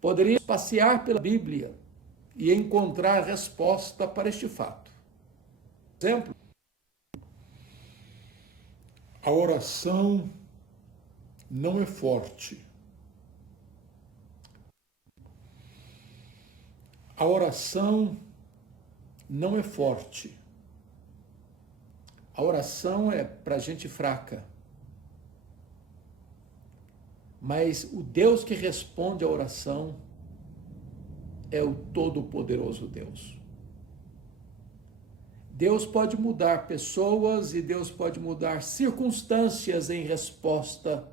Poderíamos passear pela Bíblia e encontrar resposta para este fato. Por exemplo, A oração não é forte. A oração não é forte. a oração é para gente fraca. Mas o Deus que responde à oração é o Todo-Poderoso Deus. Deus pode mudar pessoas e Deus pode mudar circunstâncias em resposta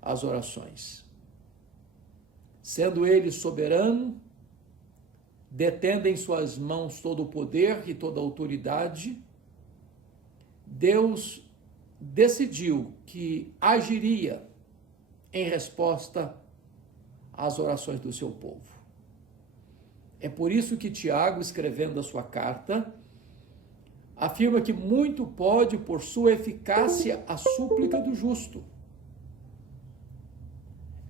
às orações. Sendo Ele soberano, detendo em suas mãos todo o poder e toda a autoridade, Deus decidiu que agiria em resposta às orações do seu povo. É por isso que Tiago, escrevendo a sua carta, afirma que muito pode, por sua eficácia, a súplica do justo.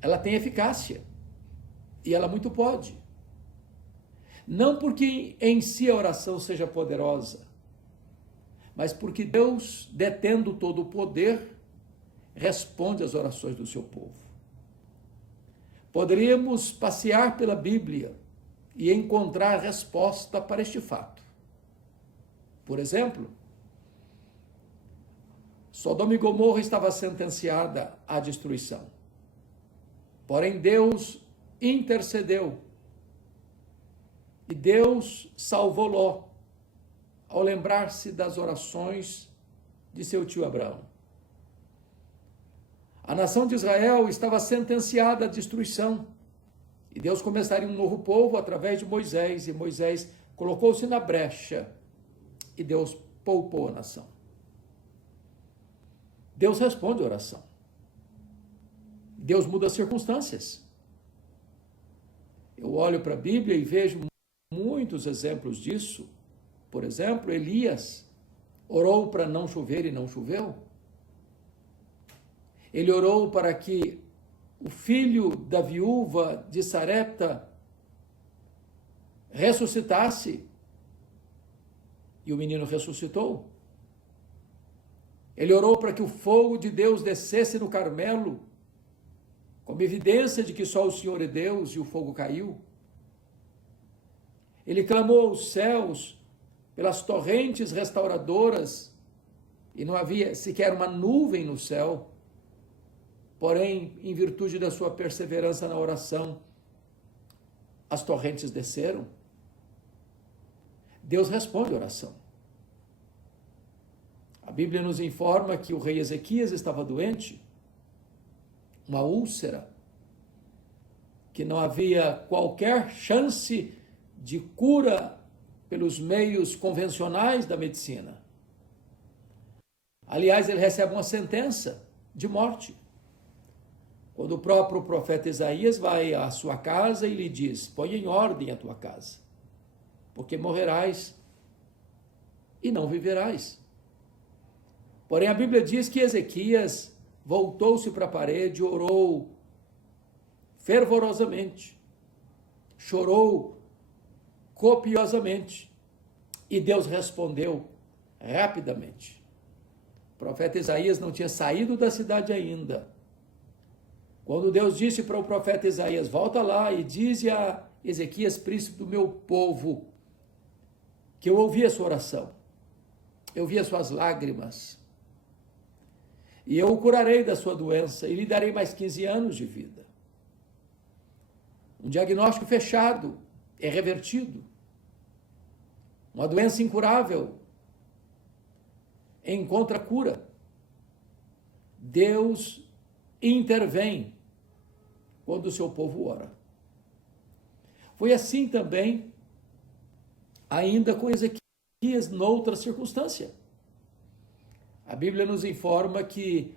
Ela tem eficácia e ela muito pode. Não porque em si a oração seja poderosa, mas porque Deus, detendo todo o poder, responde às orações do seu povo. Poderíamos passear pela Bíblia e encontrar resposta para este fato. Por exemplo, Sodoma e Gomorra estava sentenciada à destruição. Porém, Deus intercedeu e Deus salvou Ló ao lembrar-se das orações de seu tio Abraão. A nação de Israel estava sentenciada à destruição e Deus começaria um novo povo através de Moisés, e Moisés colocou-se na brecha e Deus poupou a nação. Deus responde a oração. Deus muda as circunstâncias. Eu olho para a Bíblia e vejo muitos exemplos disso. Por exemplo, Elias orou para não chover e não choveu. Ele orou para que o filho da viúva de Sarepta ressuscitasse e o menino ressuscitou. Ele orou para que o fogo de Deus descesse no Carmelo, como evidência de que só o Senhor é Deus, e o fogo caiu. Ele clamou aos céus pelas torrentes restauradoras e não havia sequer uma nuvem no céu. Porém, em virtude da sua perseverança na oração, as torrentes desceram. Deus responde a oração. A Bíblia nos informa que o rei Ezequias estava doente, uma úlcera, que não havia qualquer chance de cura pelos meios convencionais da medicina. Aliás, ele recebe uma sentença de morte. Quando o próprio profeta Isaías vai à sua casa e lhe diz: põe em ordem a tua casa, porque morrerás e não viverás. Porém, a Bíblia diz que Ezequias voltou-se para a parede, orou fervorosamente, chorou copiosamente, e Deus respondeu rapidamente. O profeta Isaías não tinha saído da cidade ainda, quando Deus disse para o profeta Isaías: volta lá e dize a Ezequias, príncipe do meu povo, que eu ouvi a sua oração, eu vi as suas lágrimas, e eu o curarei da sua doença e lhe darei mais 15 anos de vida. Um diagnóstico fechado é revertido. Uma doença incurável encontra cura. Deus intervém quando o seu povo ora. Foi assim também, ainda com Ezequias, noutra circunstância. A Bíblia nos informa que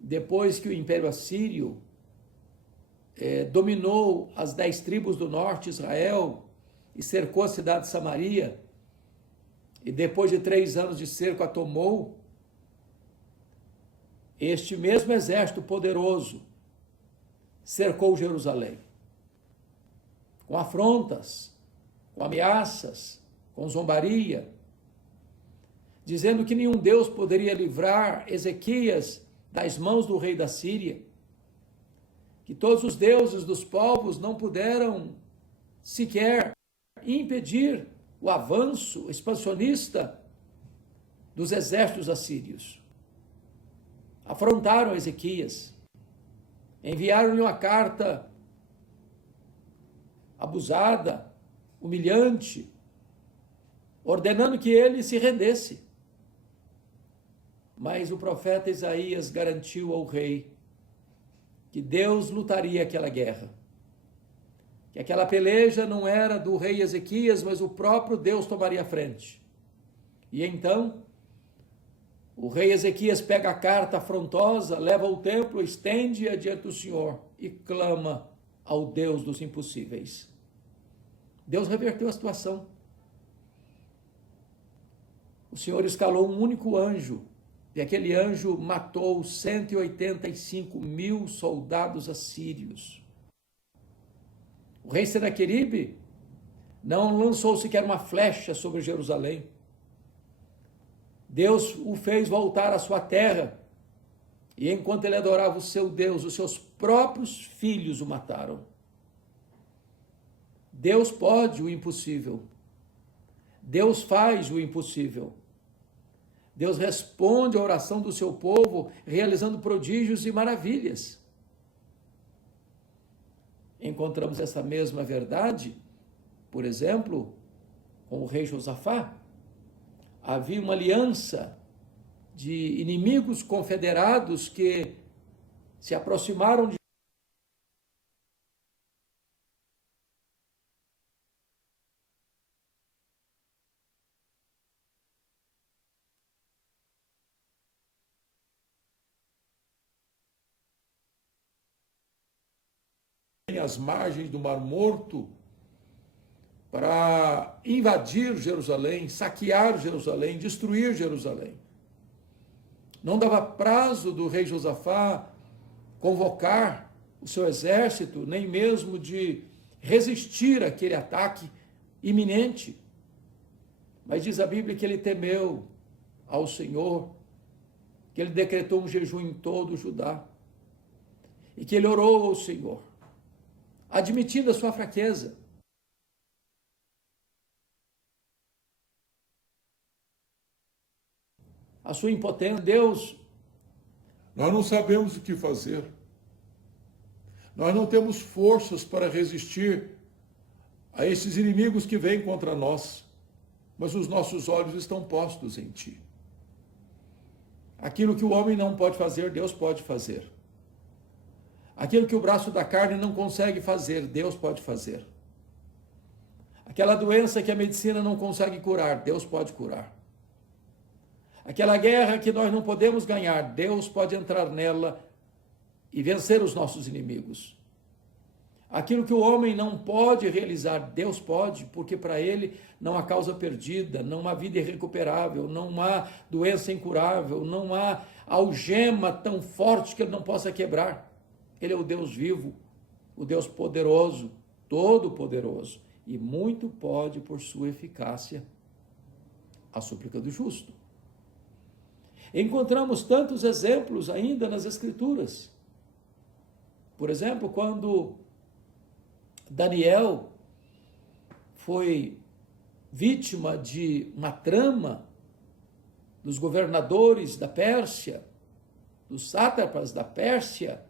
depois que o Império Assírio dominou as 10 tribos do norte de Israel e cercou a cidade de Samaria, e depois de 3 anos de cerco a tomou, este mesmo exército poderoso cercou Jerusalém. com afrontas, com ameaças, com zombaria, dizendo que nenhum Deus poderia livrar Ezequias das mãos do rei da Síria, que todos os deuses dos povos não puderam sequer impedir o avanço expansionista dos exércitos assírios. Afrontaram Ezequias, enviaram-lhe uma carta abusada, humilhante, ordenando que ele se rendesse. Mas o profeta Isaías garantiu ao rei que Deus lutaria aquela guerra, que aquela peleja não era do rei Ezequias, mas o próprio Deus tomaria a frente. E então, o rei Ezequias pega a carta afrontosa, leva ao templo, estende-a diante do Senhor e clama ao Deus dos impossíveis. Deus reverteu a situação. O Senhor escalou um único anjo, e aquele anjo matou 185 mil soldados assírios. O rei Senaqueribe não lançou sequer uma flecha sobre Jerusalém. Deus o fez voltar à sua terra, e enquanto ele adorava o seu Deus, os seus próprios filhos o mataram. Deus pode o impossível. Deus faz o impossível. Deus responde à oração do seu povo, realizando prodígios e maravilhas. Encontramos essa mesma verdade, por exemplo, com o rei Josafá. Havia uma aliança de inimigos confederados que se aproximaram de às margens do Mar Morto para invadir Jerusalém, saquear Jerusalém, destruir Jerusalém. Não dava prazo do rei Josafá convocar o seu exército, nem mesmo de resistir àquele ataque iminente. Mas diz a Bíblia que ele temeu ao Senhor, que ele decretou um jejum em todo o Judá, e que ele orou ao Senhor, admitindo a sua fraqueza. A sua impotência. Deus, nós não sabemos o que fazer. Nós não temos forças para resistir a esses inimigos que vêm contra nós, mas os nossos olhos estão postos em Ti. Aquilo que o homem não pode fazer, Deus pode fazer. Aquilo que o braço da carne não consegue fazer, Deus pode fazer. Aquela doença que a medicina não consegue curar, Deus pode curar. Aquela guerra que nós não podemos ganhar, Deus pode entrar nela e vencer os nossos inimigos. Aquilo que o homem não pode realizar, Deus pode, porque para ele não há causa perdida, não há vida irrecuperável, não há doença incurável, não há algema tão forte que ele não possa quebrar. Ele é o Deus vivo, o Deus poderoso, todo-poderoso, e muito pode por sua eficácia a súplica do justo. Encontramos tantos exemplos ainda nas Escrituras. Por exemplo, quando Daniel foi vítima de uma trama dos governadores da Pérsia, dos sátrapas da Pérsia,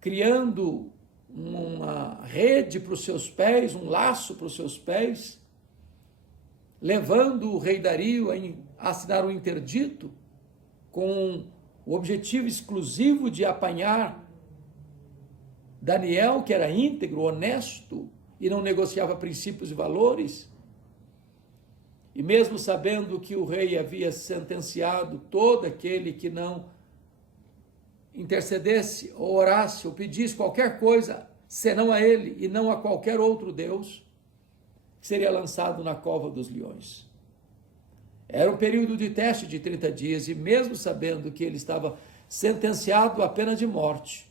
criando uma rede para os seus pés, um laço para os seus pés, levando o rei Dario a assinar um interdito com o objetivo exclusivo de apanhar Daniel, que era íntegro, honesto e não negociava princípios e valores. E mesmo sabendo que o rei havia sentenciado todo aquele que não intercedesse, ou orasse, ou pedisse qualquer coisa, senão a ele e não a qualquer outro Deus, seria lançado na cova dos leões. Era um período de teste de 30 dias, e mesmo sabendo que ele estava sentenciado à pena de morte,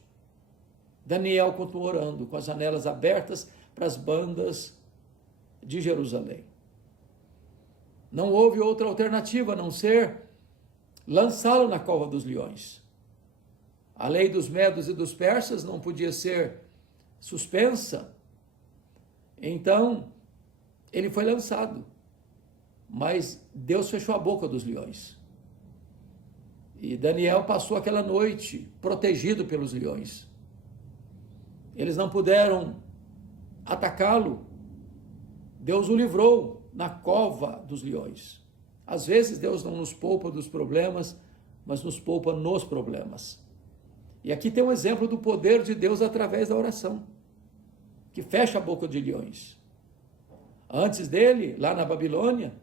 Daniel continuou orando, com as janelas abertas para as bandas de Jerusalém. Não houve outra alternativa a não ser lançá-lo na cova dos leões. A lei dos medos e dos persas não podia ser suspensa. Então, ele foi lançado. Mas Deus fechou a boca dos leões. E Daniel passou aquela noite protegido pelos leões. Eles não puderam atacá-lo. Deus o livrou na cova dos leões. Às vezes Deus não nos poupa dos problemas, mas nos poupa nos problemas. E aqui tem um exemplo do poder de Deus através da oração, que fecha a boca de leões. Antes dele, lá na Babilônia,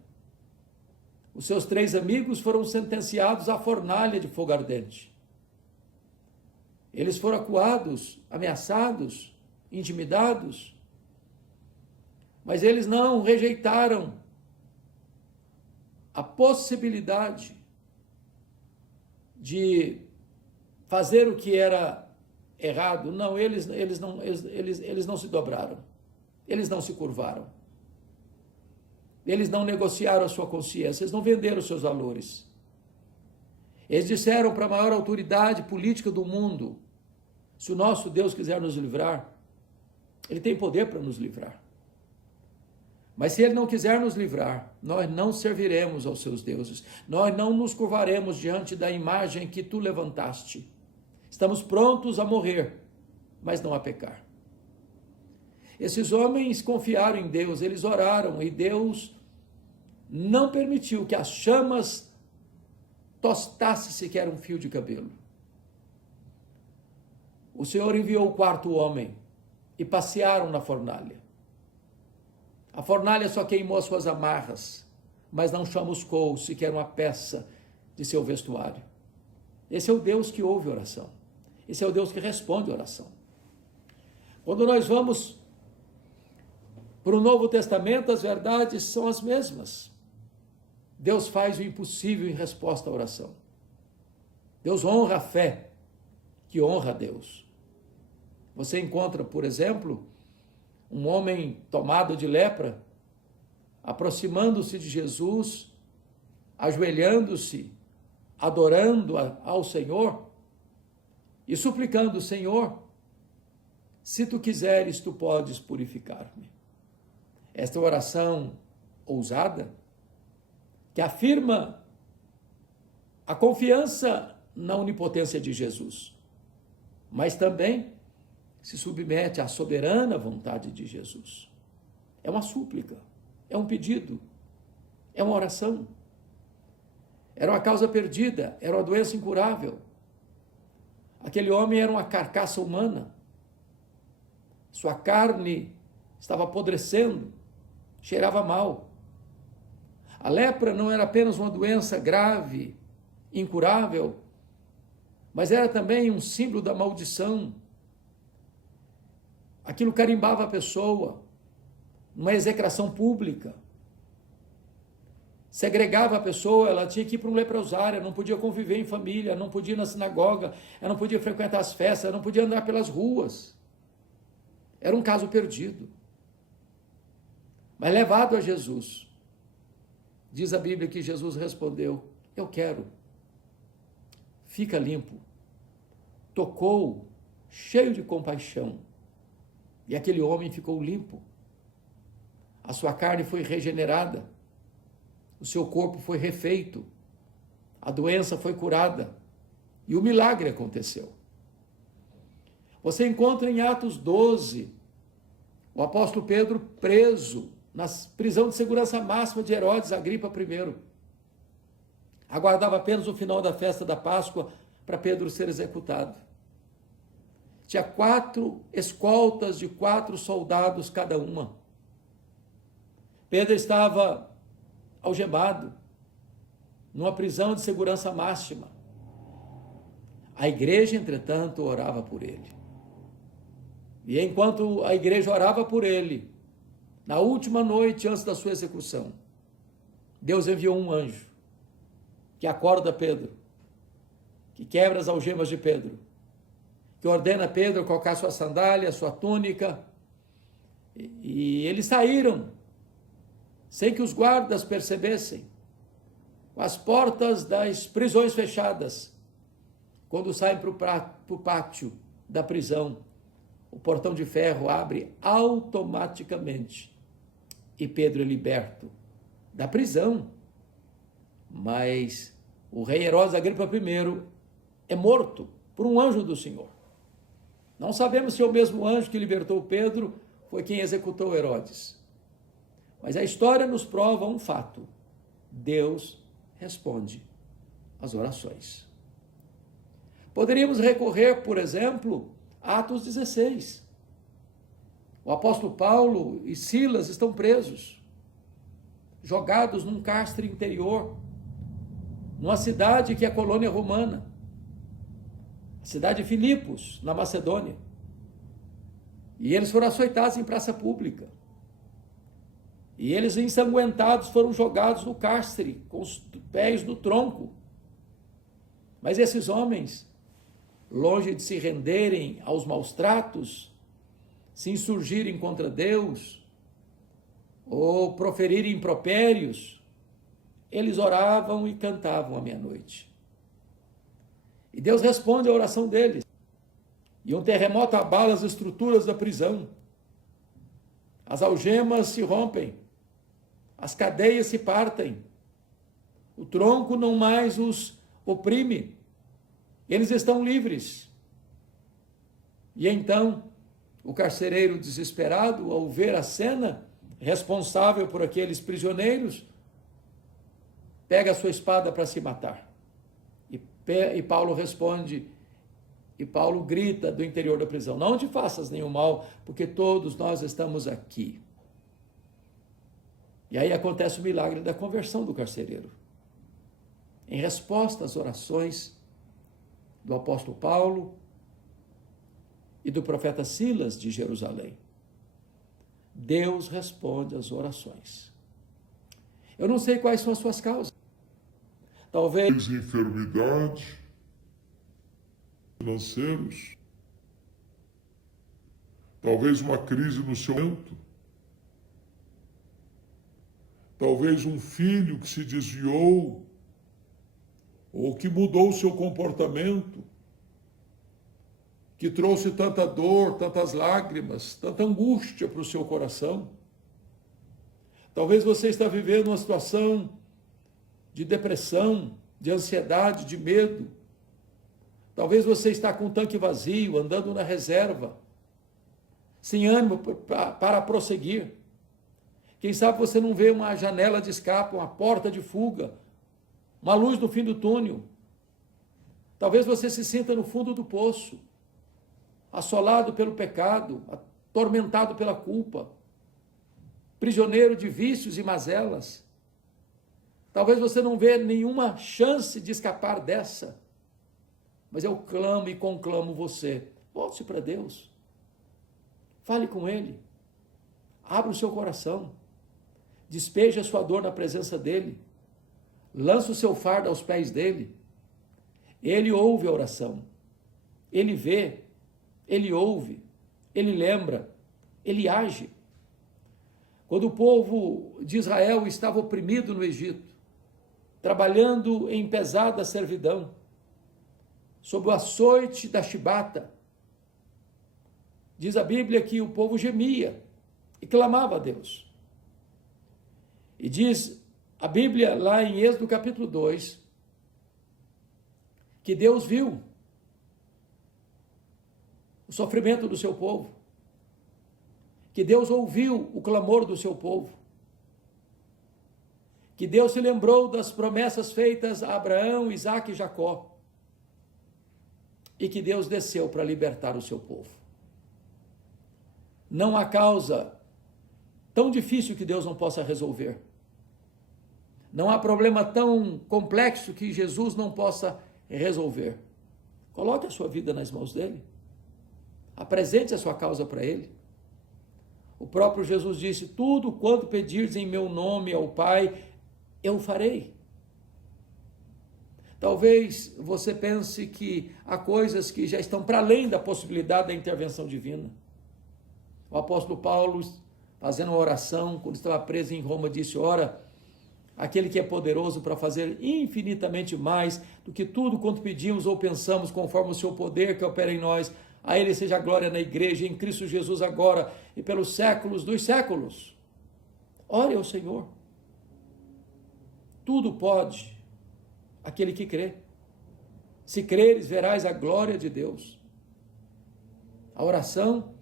os seus 3 amigos foram sentenciados à fornalha de fogo ardente. Eles foram acuados, ameaçados, intimidados, mas eles não rejeitaram a possibilidade de fazer o que era errado. Não, eles não se dobraram, eles não se curvaram. Eles não negociaram a sua consciência, eles não venderam os seus valores. Eles disseram para a maior autoridade política do mundo: se o nosso Deus quiser nos livrar, Ele tem poder para nos livrar. Mas se Ele não quiser nos livrar, nós não serviremos aos seus deuses, nós não nos curvaremos diante da imagem que tu levantaste. Estamos prontos a morrer, mas não a pecar. Esses homens confiaram em Deus, eles oraram e Deus não permitiu que as chamas tostassem sequer um fio de cabelo. O Senhor enviou o 4º homem e passearam na fornalha. A fornalha só queimou as suas amarras, mas não chamuscou sequer uma peça de seu vestuário. Esse é o Deus que ouve oração. Esse é o Deus que responde oração. Quando nós vamos para o Novo Testamento, as verdades são as mesmas. Deus faz o impossível em resposta à oração. Deus honra a fé, que honra a Deus. Você encontra, por exemplo, um homem tomado de lepra, aproximando-se de Jesus, ajoelhando-se, adorando ao Senhor e suplicando: Senhor, se tu quiseres, tu podes purificar-me. Esta oração ousada, que afirma a confiança na onipotência de Jesus, mas também se submete à soberana vontade de Jesus. É uma súplica, é um pedido, é uma oração. Era uma causa perdida, era uma doença incurável. Aquele homem era uma carcaça humana. Sua carne estava apodrecendo, cheirava mal. A lepra não era apenas uma doença grave, incurável, mas era também um símbolo da maldição. Aquilo carimbava a pessoa, numa execração pública. Segregava a pessoa, ela tinha que ir para um leprosário, não podia conviver em família, não podia ir na sinagoga, ela não podia frequentar as festas, ela não podia andar pelas ruas. Era um caso perdido. Mas levado a Jesus, diz a Bíblia que Jesus respondeu: eu quero. Fica limpo. Tocou, cheio de compaixão. E aquele homem ficou limpo. A sua carne foi regenerada. O seu corpo foi refeito. A doença foi curada. E o milagre aconteceu. Você encontra em Atos 12 o apóstolo Pedro preso na prisão de segurança máxima de Herodes Agripa I. Aguardava apenas o final da festa da Páscoa para Pedro ser executado. Tinha 4 escoltas de 4 soldados cada uma. Pedro estava algemado, numa prisão de segurança máxima. A igreja, entretanto, orava por ele. E enquanto a igreja orava por ele, na última noite antes da sua execução, Deus enviou um anjo que acorda Pedro, que quebra as algemas de Pedro, que ordena Pedro colocar sua sandália, sua túnica, e eles saíram, sem que os guardas percebessem, com as portas das prisões fechadas. Quando saem para o pátio da prisão, o portão de ferro abre automaticamente e Pedro é liberto da prisão. Mas o rei Herodes Agripa I é morto por um anjo do Senhor. Não sabemos se é o mesmo anjo que libertou Pedro foi quem executou Herodes. Mas a história nos prova um fato: Deus responde às orações. Poderíamos recorrer, por exemplo, a Atos 16. O apóstolo Paulo e Silas estão presos, jogados num cárcere interior, numa cidade que é colônia romana, a cidade de Filipos, na Macedônia. E eles foram açoitados em praça pública. E eles, ensanguentados, foram jogados no cárcere, com os pés no tronco. Mas esses homens, longe de se renderem aos maus tratos, se insurgirem contra Deus, ou proferirem impropérios, eles oravam e cantavam à meia-noite. E Deus responde à oração deles. E um terremoto abala as estruturas da prisão. As algemas se rompem. As cadeias se partem. O tronco não mais os oprime. Eles estão livres. E então, o carcereiro desesperado, ao ver a cena, responsável por aqueles prisioneiros, pega a sua espada para se matar. E Paulo responde, e Paulo grita do interior da prisão: não te faças nenhum mal, porque todos nós estamos aqui. E aí acontece o milagre da conversão do carcereiro. Em resposta às orações do apóstolo Paulo e do profeta Silas de Jerusalém, Deus responde às orações. Eu não sei quais são as suas causas. Talvez enfermidade, financeiros, talvez uma crise no seu momento, talvez um filho que se desviou ou que mudou o seu comportamento, que trouxe tanta dor, tantas lágrimas, tanta angústia para o seu coração. Talvez você está vivendo uma situação de depressão, de ansiedade, de medo. Talvez você está com o tanque vazio, andando na reserva, sem ânimo para prosseguir. Quem sabe você não vê uma janela de escape, uma porta de fuga, uma luz no fim do túnel. Talvez você se sinta no fundo do poço, assolado pelo pecado, atormentado pela culpa, prisioneiro de vícios e mazelas. Talvez você não vê nenhuma chance de escapar dessa, mas eu clamo e conclamo você: volte para Deus, fale com Ele, abra o seu coração, despeje a sua dor na presença dEle, lança o seu fardo aos pés dEle. Ele ouve a oração, Ele vê, Ele ouve, Ele lembra, Ele age. Quando o povo de Israel estava oprimido no Egito, trabalhando em pesada servidão, sob o açoite da chibata, diz a Bíblia que o povo gemia e clamava a Deus. E diz a Bíblia lá em Êxodo capítulo 2, que Deus viu o sofrimento do seu povo, que Deus ouviu o clamor do seu povo, que Deus se lembrou das promessas feitas a Abraão, Isaque e Jacó, e que Deus desceu para libertar o seu povo. Não há causa tão difícil que Deus não possa resolver. Não há problema tão complexo que Jesus não possa resolver. Coloque a sua vida nas mãos dele. Apresente a sua causa para ele. O próprio Jesus disse: tudo quanto pedirdes em meu nome ao Pai, eu farei. Talvez você pense que há coisas que já estão para além da possibilidade da intervenção divina. O apóstolo Paulo, fazendo uma oração, quando estava preso em Roma, disse: ora, aquele que é poderoso para fazer infinitamente mais do que tudo quanto pedimos ou pensamos, conforme o seu poder que opera em nós, a ele seja a glória na igreja, em Cristo Jesus agora e pelos séculos dos séculos. Ore ao Senhor. Tudo pode aquele que crê. Se creres, verás a glória de Deus. A oração,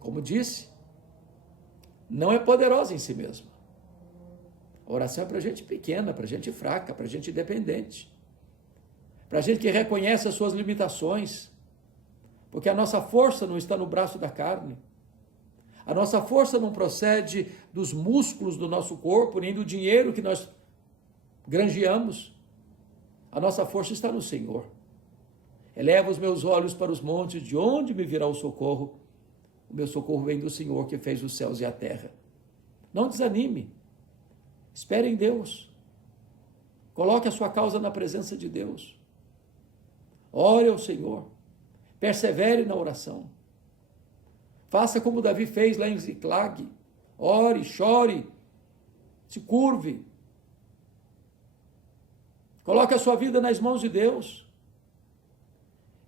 como disse, não é poderosa em si mesma. A oração é para gente pequena, para gente fraca, para gente independente. Para gente que reconhece as suas limitações. Porque a nossa força não está no braço da carne. A nossa força não procede dos músculos do nosso corpo, nem do dinheiro que nós granjeamos. A nossa força está no Senhor. Eleva os meus olhos para os montes, de onde me virá o socorro? O meu socorro vem do Senhor, que fez os céus e a terra. Não desanime. Espere em Deus. Coloque a sua causa na presença de Deus. Ore ao Senhor. Persevere na oração. Faça como Davi fez lá em Ziclag. Ore, chore, se curve. Coloque a sua vida nas mãos de Deus.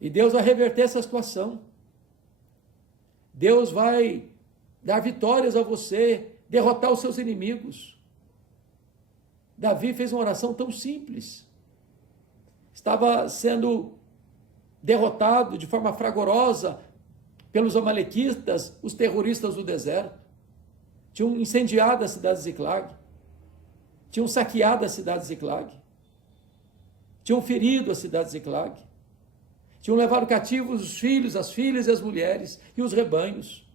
E Deus vai reverter essa situação. Deus vai dar vitórias a você, derrotar os seus inimigos. Davi fez uma oração tão simples. Estava sendo derrotado de forma fragorosa pelos amalequitas, os terroristas do deserto. Tinham incendiado a cidade de Ziclag. Tinham saqueado a cidade de Ziclag. Tinham ferido a cidade de Ziclag. Tinham levado cativos os filhos, as filhas e as mulheres e os rebanhos.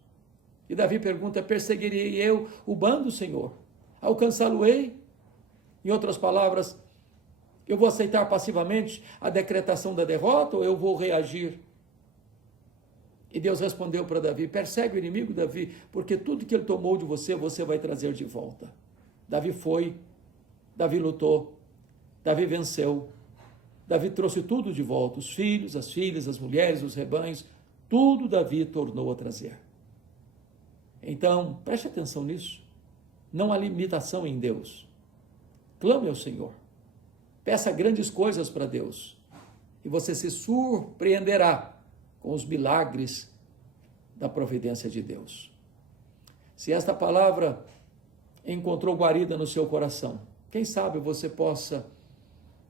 E Davi pergunta: perseguirei eu o bando, Senhor? Alcançá-lo-ei? Em outras palavras, eu vou aceitar passivamente a decretação da derrota ou eu vou reagir? E Deus respondeu para Davi: persegue o inimigo, Davi, porque tudo que ele tomou de você, você vai trazer de volta. Davi foi, Davi lutou, Davi venceu, Davi trouxe tudo de volta, os filhos, as filhas, as mulheres, os rebanhos, tudo Davi tornou a trazer. Então, preste atenção nisso. Não há limitação em Deus. Clame ao Senhor. Peça grandes coisas para Deus. E você se surpreenderá com os milagres da providência de Deus. Se esta palavra encontrou guarida no seu coração, quem sabe você possa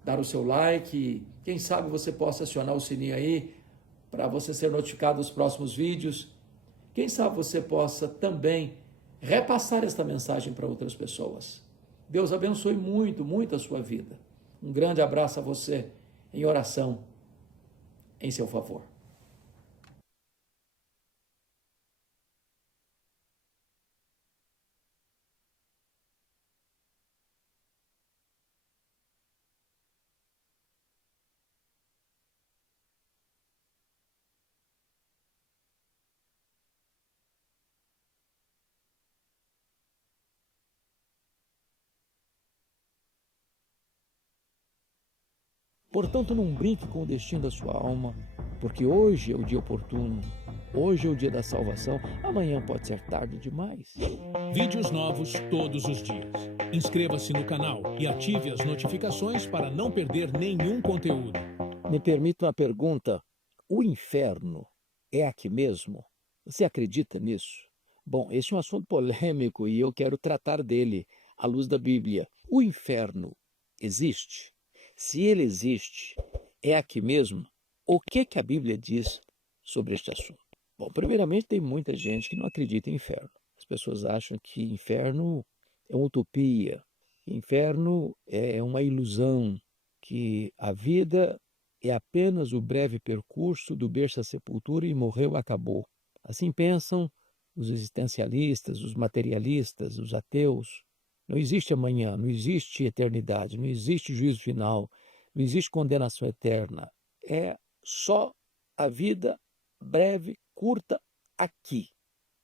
dar o seu like, quem sabe você possa acionar o sininho aí para você ser notificado dos próximos vídeos. Quem sabe você possa também repassar esta mensagem para outras pessoas. Deus abençoe muito, muito a sua vida. Um grande abraço a você em oração em seu favor. Portanto, não brinque com o destino da sua alma, porque hoje é o dia oportuno, hoje é o dia da salvação, amanhã pode ser tarde demais. Vídeos novos todos os dias. Inscreva-se no canal e ative as notificações para não perder nenhum conteúdo. Me permita uma pergunta: o inferno é aqui mesmo? Você acredita nisso? Bom, esse é um assunto polêmico e eu quero tratar dele à luz da Bíblia. O inferno existe? Se ele existe, é aqui mesmo? O que a Bíblia diz sobre este assunto? Bom, primeiramente, tem muita gente que não acredita em inferno. As pessoas acham que inferno é uma utopia, que inferno é uma ilusão, que a vida é apenas o breve percurso do berço à sepultura e morreu, acabou. Assim pensam os existencialistas, os materialistas, os ateus. Não existe amanhã, não existe eternidade, não existe juízo final, não existe condenação eterna. É só a vida breve, curta, aqui.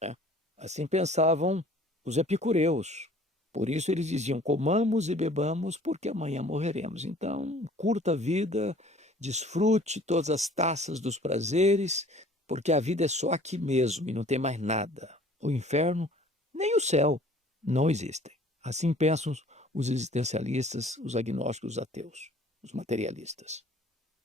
Né? Assim pensavam os epicureus. Por isso eles diziam: comamos e bebamos, porque amanhã morreremos. Então, curta a vida, desfrute todas as taças dos prazeres, porque a vida é só aqui mesmo e não tem mais nada. O inferno, nem o céu, não existem. Assim pensam os existencialistas, os agnósticos, os ateus, os materialistas.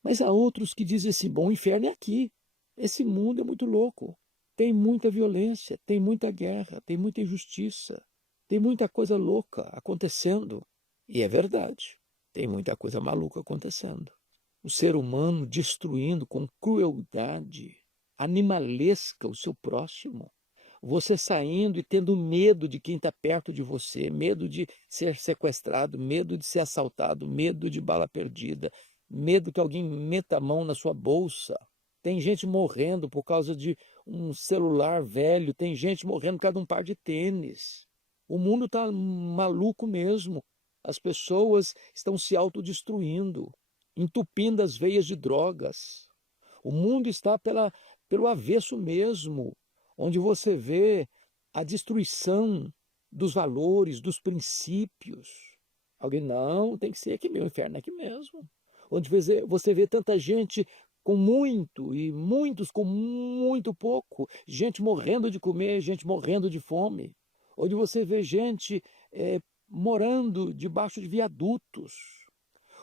Mas há outros que dizem assim: bom, o inferno é aqui. Esse mundo é muito louco. Tem muita violência, tem muita guerra, tem muita injustiça, tem muita coisa louca acontecendo. E é verdade, tem muita coisa maluca acontecendo. O ser humano destruindo com crueldade animalesca o seu próximo. Você saindo e tendo medo de quem está perto de você, medo de ser sequestrado, medo de ser assaltado, medo de bala perdida, medo que alguém meta a mão na sua bolsa. Tem gente morrendo por causa de um celular velho, tem gente morrendo por causa de um par de tênis. O mundo está maluco mesmo. As pessoas estão se autodestruindo, entupindo as veias de drogas. O mundo está pelo avesso mesmo, onde você vê a destruição dos valores, dos princípios. Alguém, não, tem que ser aqui mesmo, o inferno é aqui mesmo. Onde você vê tanta gente com muito e muitos com muito pouco, gente morrendo de comer, gente morrendo de fome. Onde você vê gente morando debaixo de viadutos.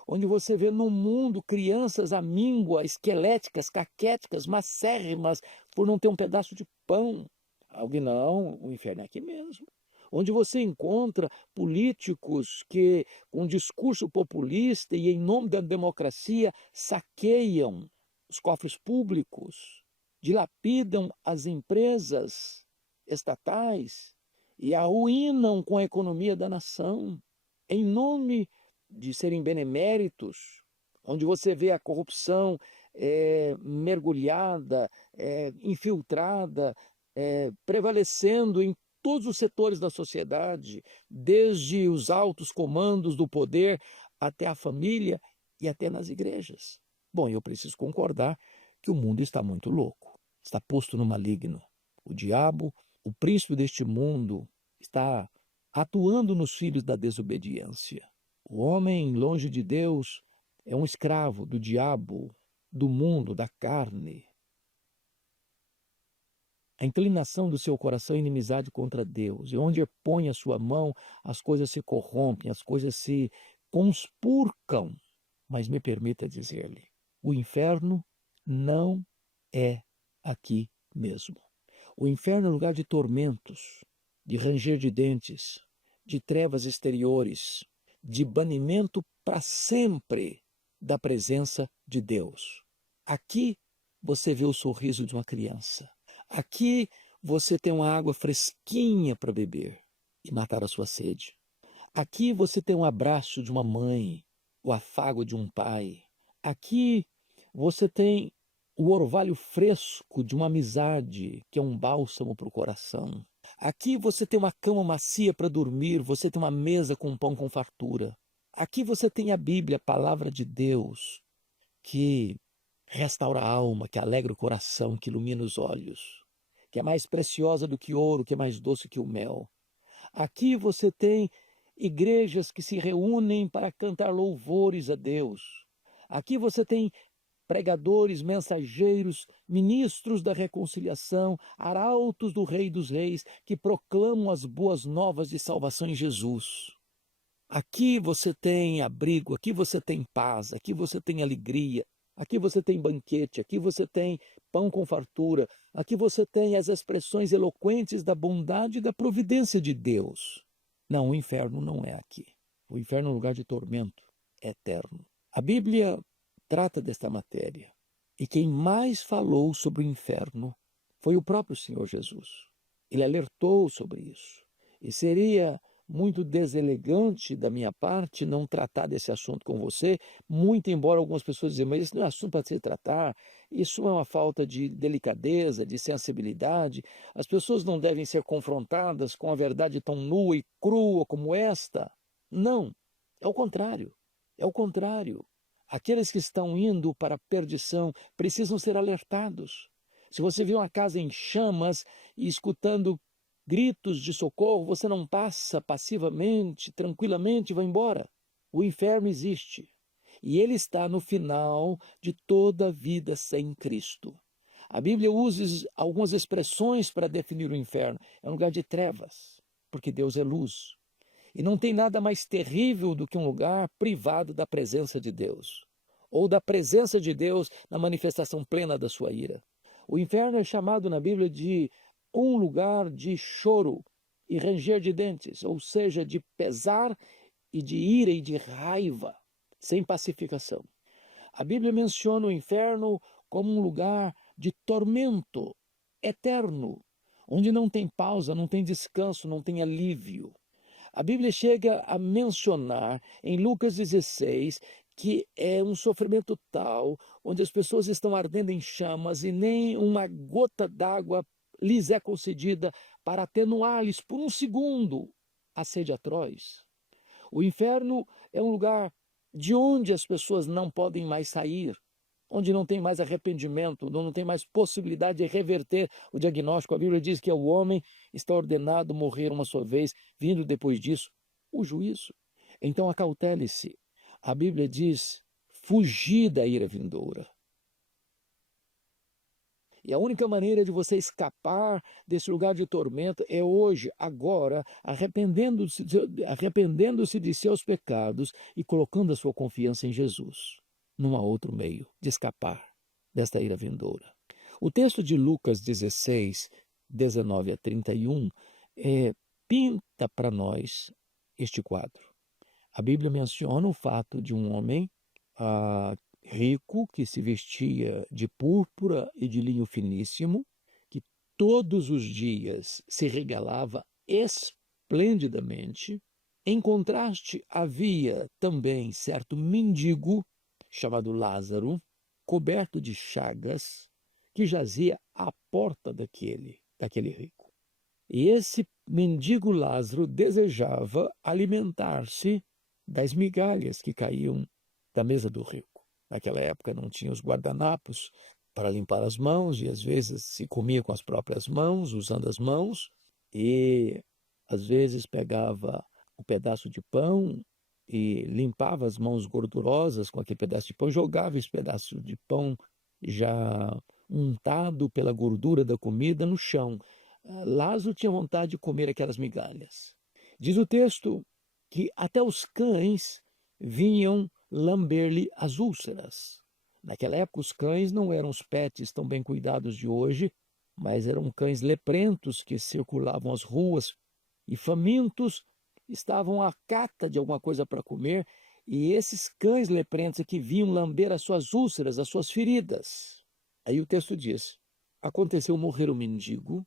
Onde você vê no mundo crianças amíngua, esqueléticas, caquéticas, macérrimas, por não ter um pedaço de pão. Alguém, não, o inferno é aqui mesmo. Onde você encontra políticos que, com discurso populista e em nome da democracia, saqueiam os cofres públicos, dilapidam as empresas estatais e arruinam com a economia da nação, em nome de serem beneméritos, onde você vê a corrupção mergulhada, infiltrada, prevalecendo em todos os setores da sociedade, desde os altos comandos do poder até a família e até nas igrejas. Bom, eu preciso concordar que o mundo está muito louco, está posto no maligno. O diabo, o príncipe deste mundo, está atuando nos filhos da desobediência. O homem, longe de Deus, é um escravo do diabo, do mundo, da carne. A inclinação do seu coração é inimizade contra Deus. E onde põe a sua mão, as coisas se corrompem, as coisas se conspurcam. Mas me permita dizer-lhe, o inferno não é aqui mesmo. O inferno é lugar de tormentos, de ranger de dentes, de trevas exteriores, de banimento para sempre da presença de Deus. Aqui você vê o sorriso de uma criança. Aqui você tem uma água fresquinha para beber e matar a sua sede. Aqui você tem um abraço de uma mãe, o afago de um pai. Aqui você tem o orvalho fresco de uma amizade, que é um bálsamo para o coração. Aqui você tem uma cama macia para dormir, você tem uma mesa com pão com fartura. Aqui você tem a Bíblia, a palavra de Deus, que restaura a alma, que alegra o coração, que ilumina os olhos, que é mais preciosa do que ouro, que é mais doce que o mel. Aqui você tem igrejas que se reúnem para cantar louvores a Deus. Aqui você tem pregadores, mensageiros, ministros da reconciliação, arautos do Rei dos Reis, que proclamam as boas novas de salvação em Jesus. Aqui você tem abrigo, aqui você tem paz, aqui você tem alegria, aqui você tem banquete, aqui você tem pão com fartura, aqui você tem as expressões eloquentes da bondade e da providência de Deus. Não, o inferno não é aqui. O inferno é um lugar de tormento eterno. A Bíblia trata desta matéria. E quem mais falou sobre o inferno foi o próprio Senhor Jesus. Ele alertou sobre isso. E seria muito deselegante da minha parte não tratar desse assunto com você, muito embora algumas pessoas dizem, mas isso não é assunto para se tratar, isso é uma falta de delicadeza, de sensibilidade. As pessoas não devem ser confrontadas com a verdade tão nua e crua como esta. Não, é o contrário. É o contrário. Aqueles que estão indo para a perdição precisam ser alertados. Se você vê uma casa em chamas e escutando gritos de socorro, você não passa passivamente, tranquilamente, vai embora. O inferno existe. E ele está no final de toda a vida sem Cristo. A Bíblia usa algumas expressões para definir o inferno. É um lugar de trevas, porque Deus é luz. E não tem nada mais terrível do que um lugar privado da presença de Deus, ou da presença de Deus na manifestação plena da sua ira. O inferno é chamado na Bíblia de um lugar de choro e ranger de dentes, ou seja, de pesar e de ira e de raiva, sem pacificação. A Bíblia menciona o inferno como um lugar de tormento eterno, onde não tem pausa, não tem descanso, não tem alívio. A Bíblia chega a mencionar em Lucas 16 que é um sofrimento tal, onde as pessoas estão ardendo em chamas e nem uma gota d'água lhes é concedida para atenuar-lhes por um segundo a sede atroz. O inferno é um lugar de onde as pessoas não podem mais sair, onde não tem mais arrependimento, não tem mais possibilidade de reverter o diagnóstico. A Bíblia diz que o homem está ordenado a morrer uma só vez, vindo depois disso o juízo. Então acautele-se. A Bíblia diz, fugir da ira vindoura. E a única maneira de você escapar desse lugar de tormento é hoje, agora, arrependendo-se de seus pecados e colocando a sua confiança em Jesus. Não há outro meio de escapar desta ira vindoura. O texto de Lucas 16, 19 a 31, pinta para nós este quadro. A Bíblia menciona o fato de um homem rico que se vestia de púrpura e de linho finíssimo, que todos os dias se regalava esplendidamente. Em contraste, havia também certo mendigo chamado Lázaro, coberto de chagas, que jazia à porta daquele rico. E esse mendigo Lázaro desejava alimentar-se das migalhas que caíam da mesa do rico. Naquela época não tinha os guardanapos para limpar as mãos e às vezes se comia com as próprias mãos, usando as mãos, e às vezes pegava um pedaço de pão e limpava as mãos gordurosas com aquele pedaço de pão, jogava esse pedaço de pão já untado pela gordura da comida no chão. Lázaro tinha vontade de comer aquelas migalhas. Diz o texto que até os cães vinham lamber-lhe as úlceras. Naquela época os cães não eram os pets tão bem cuidados de hoje, mas eram cães leprentos que circulavam as ruas e famintos estavam à cata de alguma coisa para comer, e esses cães leprentos que vinham lamber as suas úlceras, as suas feridas. Aí o texto diz, aconteceu morrer o mendigo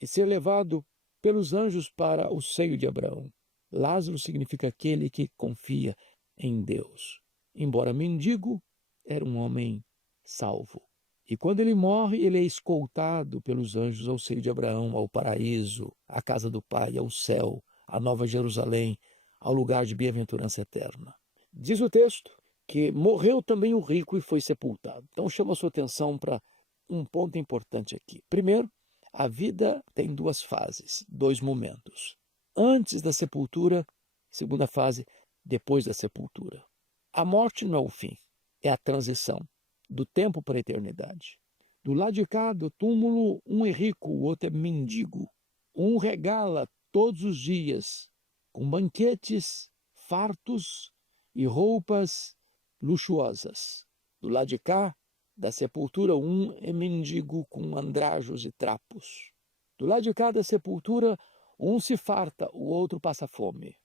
e ser levado pelos anjos para o seio de Abraão. Lázaro significa aquele que confia em Deus. Embora mendigo, era um homem salvo. E quando ele morre, ele é escoltado pelos anjos ao seio de Abraão, ao paraíso, à casa do Pai, ao céu, à Nova Jerusalém, ao lugar de bem-aventurança eterna. Diz o texto que morreu também o rico e foi sepultado. Então chama a sua atenção para um ponto importante aqui. Primeiro, a vida tem duas fases, dois momentos. Antes da sepultura, segunda fase, depois da sepultura. A morte não é o fim, é a transição do tempo para a eternidade. Do lado de cá do túmulo, um é rico, o outro é mendigo. Um regala todos os dias com banquetes fartos e roupas luxuosas. Do lado de cá da sepultura, um é mendigo com andrajos e trapos. Do lado de cá da sepultura, um se farta, o outro passa fome.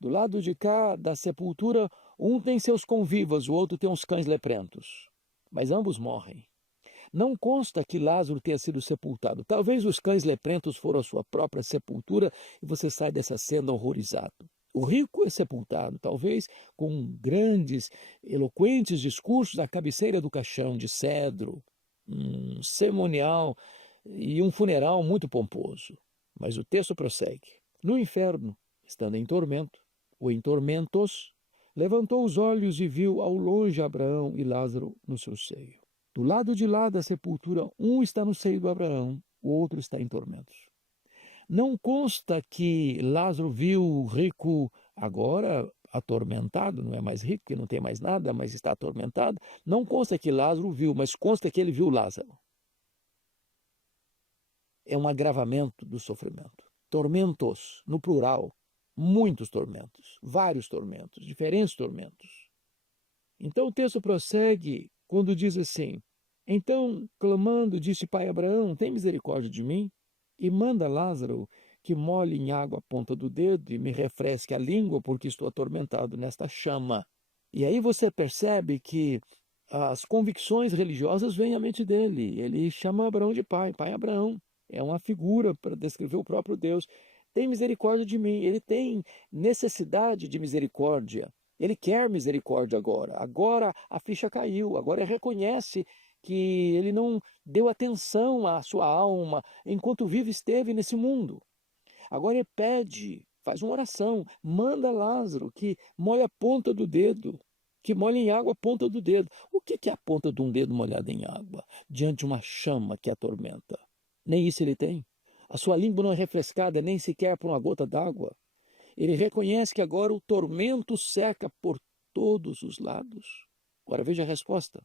Do lado de cá da sepultura, um tem seus convivas, o outro tem uns cães leprentos. Mas ambos morrem. Não consta que Lázaro tenha sido sepultado. Talvez os cães leprentos foram a sua própria sepultura e você sai dessa cena horrorizado. O rico é sepultado, talvez com grandes, eloquentes discursos à cabeceira do caixão de cedro, um cerimonial e um funeral muito pomposo. Mas o texto prossegue. No inferno, estando em tormento, ou em tormentos, levantou os olhos e viu ao longe Abraão e Lázaro no seu seio. Do lado de lá da sepultura, um está no seio do Abraão, o outro está em tormentos. Não consta que Lázaro viu o rico agora atormentado, não é mais rico, porque não tem mais nada, mas está atormentado. Não consta que Lázaro viu, mas consta que ele viu Lázaro. É um agravamento do sofrimento. Tormentos, no plural, muitos tormentos, vários tormentos, diferentes tormentos. Então o texto prossegue quando diz assim: então, clamando, disse pai Abraão, tem misericórdia de mim e manda Lázaro que molhe em água a ponta do dedo e me refresque a língua, porque estou atormentado nesta chama. E aí você percebe que as convicções religiosas vêm à mente dele. Ele chama Abraão de pai, pai Abraão. É uma figura para descrever o próprio Deus. Tem misericórdia de mim. Ele tem necessidade de misericórdia. Ele quer misericórdia agora. Agora a ficha caiu. Agora ele reconhece que ele não deu atenção à sua alma enquanto vivo esteve nesse mundo. Agora ele pede, faz uma oração, manda Lázaro que molhe a ponta do dedo, que molhe em água a ponta do dedo. O que é a ponta de um dedo molhado em água diante de uma chama que atormenta? Nem isso ele tem. A sua língua não é refrescada nem sequer por uma gota d'água. Ele reconhece que agora o tormento seca por todos os lados. Agora veja a resposta.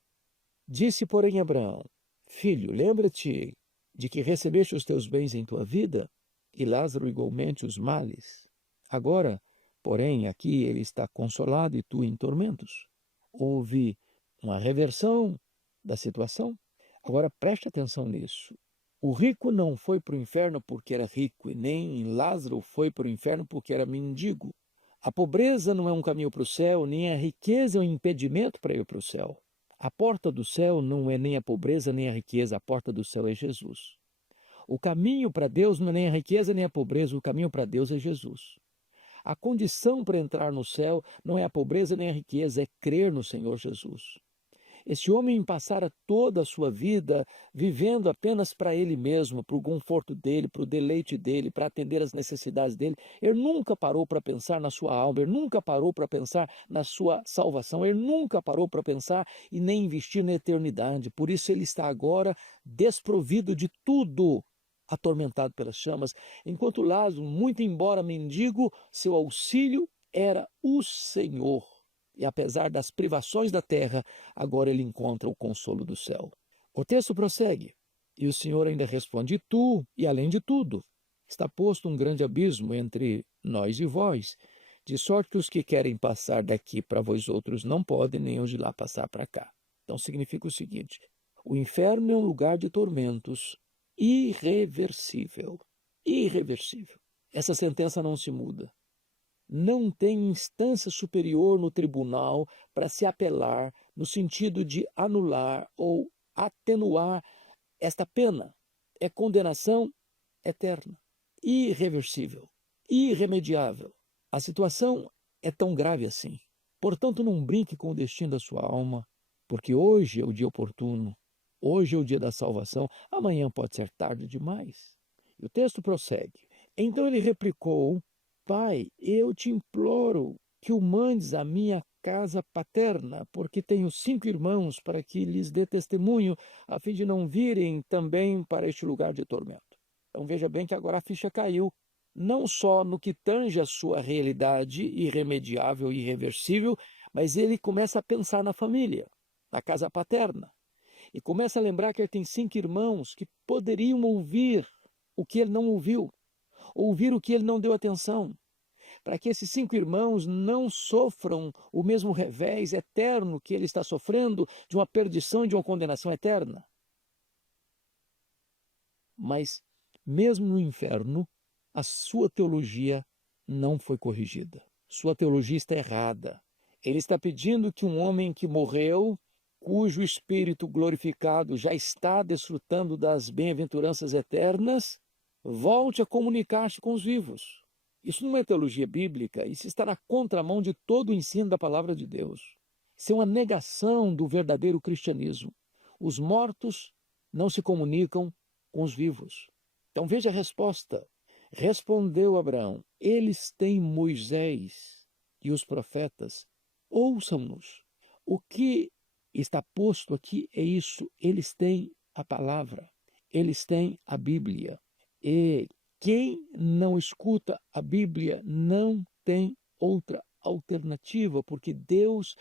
Disse, porém, Abraão: filho, lembra-te de que recebeste os teus bens em tua vida e Lázaro igualmente os males. Agora, porém, aqui ele está consolado e tu em tormentos. Houve uma reversão da situação. Agora preste atenção nisso. O rico não foi para o inferno porque era rico, e nem Lázaro foi para o inferno porque era mendigo. A pobreza não é um caminho para o céu, nem a riqueza é um impedimento para ir para o céu. A porta do céu não é nem a pobreza nem a riqueza, a porta do céu é Jesus. O caminho para Deus não é nem a riqueza nem a pobreza, o caminho para Deus é Jesus. A condição para entrar no céu não é a pobreza nem a riqueza, é crer no Senhor Jesus. Esse homem passara toda a sua vida vivendo apenas para ele mesmo, para o conforto dele, para o deleite dele, para atender às necessidades dele. Ele nunca parou para pensar na sua alma, ele nunca parou para pensar na sua salvação, ele nunca parou para pensar e nem investir na eternidade. Por isso ele está agora desprovido de tudo, atormentado pelas chamas, enquanto Lázaro, muito embora mendigo, seu auxílio era o Senhor. E apesar das privações da terra, agora ele encontra o consolo do céu. O texto prossegue, e o Senhor ainda responde: tu, e além de tudo, está posto um grande abismo entre nós e vós, de sorte que os que querem passar daqui para vós outros não podem, nem os de lá passar para cá. Então significa o seguinte: o inferno é um lugar de tormentos irreversível. Irreversível. Essa sentença não se muda. Não tem instância superior no tribunal para se apelar no sentido de anular ou atenuar esta pena. É condenação eterna, irreversível, irremediável. A situação é tão grave assim. Portanto, não brinque com o destino da sua alma, porque hoje é o dia oportuno, hoje é o dia da salvação, amanhã pode ser tarde demais. E o texto prossegue. Então ele replicou: Pai, eu te imploro que o mandes à minha casa paterna, porque tenho 5 irmãos, para que lhes dê testemunho, a fim de não virem também para este lugar de tormento. Então veja bem que agora a ficha caiu, não só no que tange a sua realidade irremediável e irreversível, mas ele começa a pensar na família, na casa paterna, e começa a lembrar que ele tem 5 irmãos que poderiam ouvir o que ele não ouviu, ouvir o que ele não deu atenção, para que esses 5 irmãos não sofram o mesmo revés eterno que ele está sofrendo, de uma perdição e de uma condenação eterna. Mas, mesmo no inferno, a sua teologia não foi corrigida. Sua teologia está errada. Ele está pedindo que um homem que morreu, cujo espírito glorificado já está desfrutando das bem-aventuranças eternas, volte a comunicar-se com os vivos. Isso não é teologia bíblica, isso está na contramão de todo o ensino da palavra de Deus. Isso é uma negação do verdadeiro cristianismo. Os mortos não se comunicam com os vivos. Então veja a resposta. Respondeu Abraão: eles têm Moisés e os profetas, ouçam-nos. O que está posto aqui é isso, eles têm a palavra, eles têm a Bíblia. E Quem não escuta a Bíblia não tem outra alternativa, porque Deus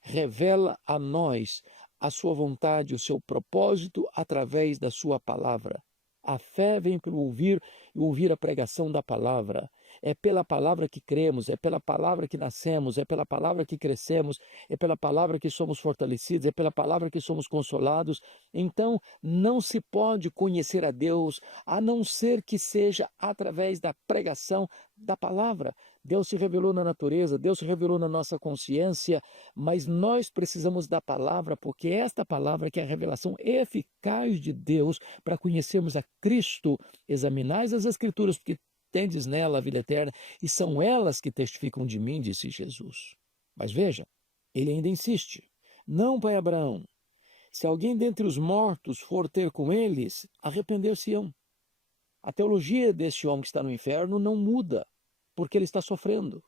revela a nós a sua vontade, o seu propósito através da sua palavra. A fé vem pelo ouvir e ouvir a pregação da palavra. É pela palavra que cremos, é pela palavra que nascemos, é pela palavra que crescemos, é pela palavra que somos fortalecidos, é pela palavra que somos consolados. Então, não se pode conhecer a Deus a não ser que seja através da pregação da palavra. Deus se revelou na natureza, Deus se revelou na nossa consciência, mas nós precisamos da palavra, porque esta palavra que é a revelação eficaz de Deus para conhecermos a Cristo. Examinais as Escrituras, porque tendes nela a vida eterna, e são elas que testificam de mim, disse Jesus. Mas veja, ele ainda insiste. Não, pai Abraão, se alguém dentre os mortos for ter com eles, arrepender-se-ão. A teologia deste homem que está no inferno não muda, porque ele está sofrendo.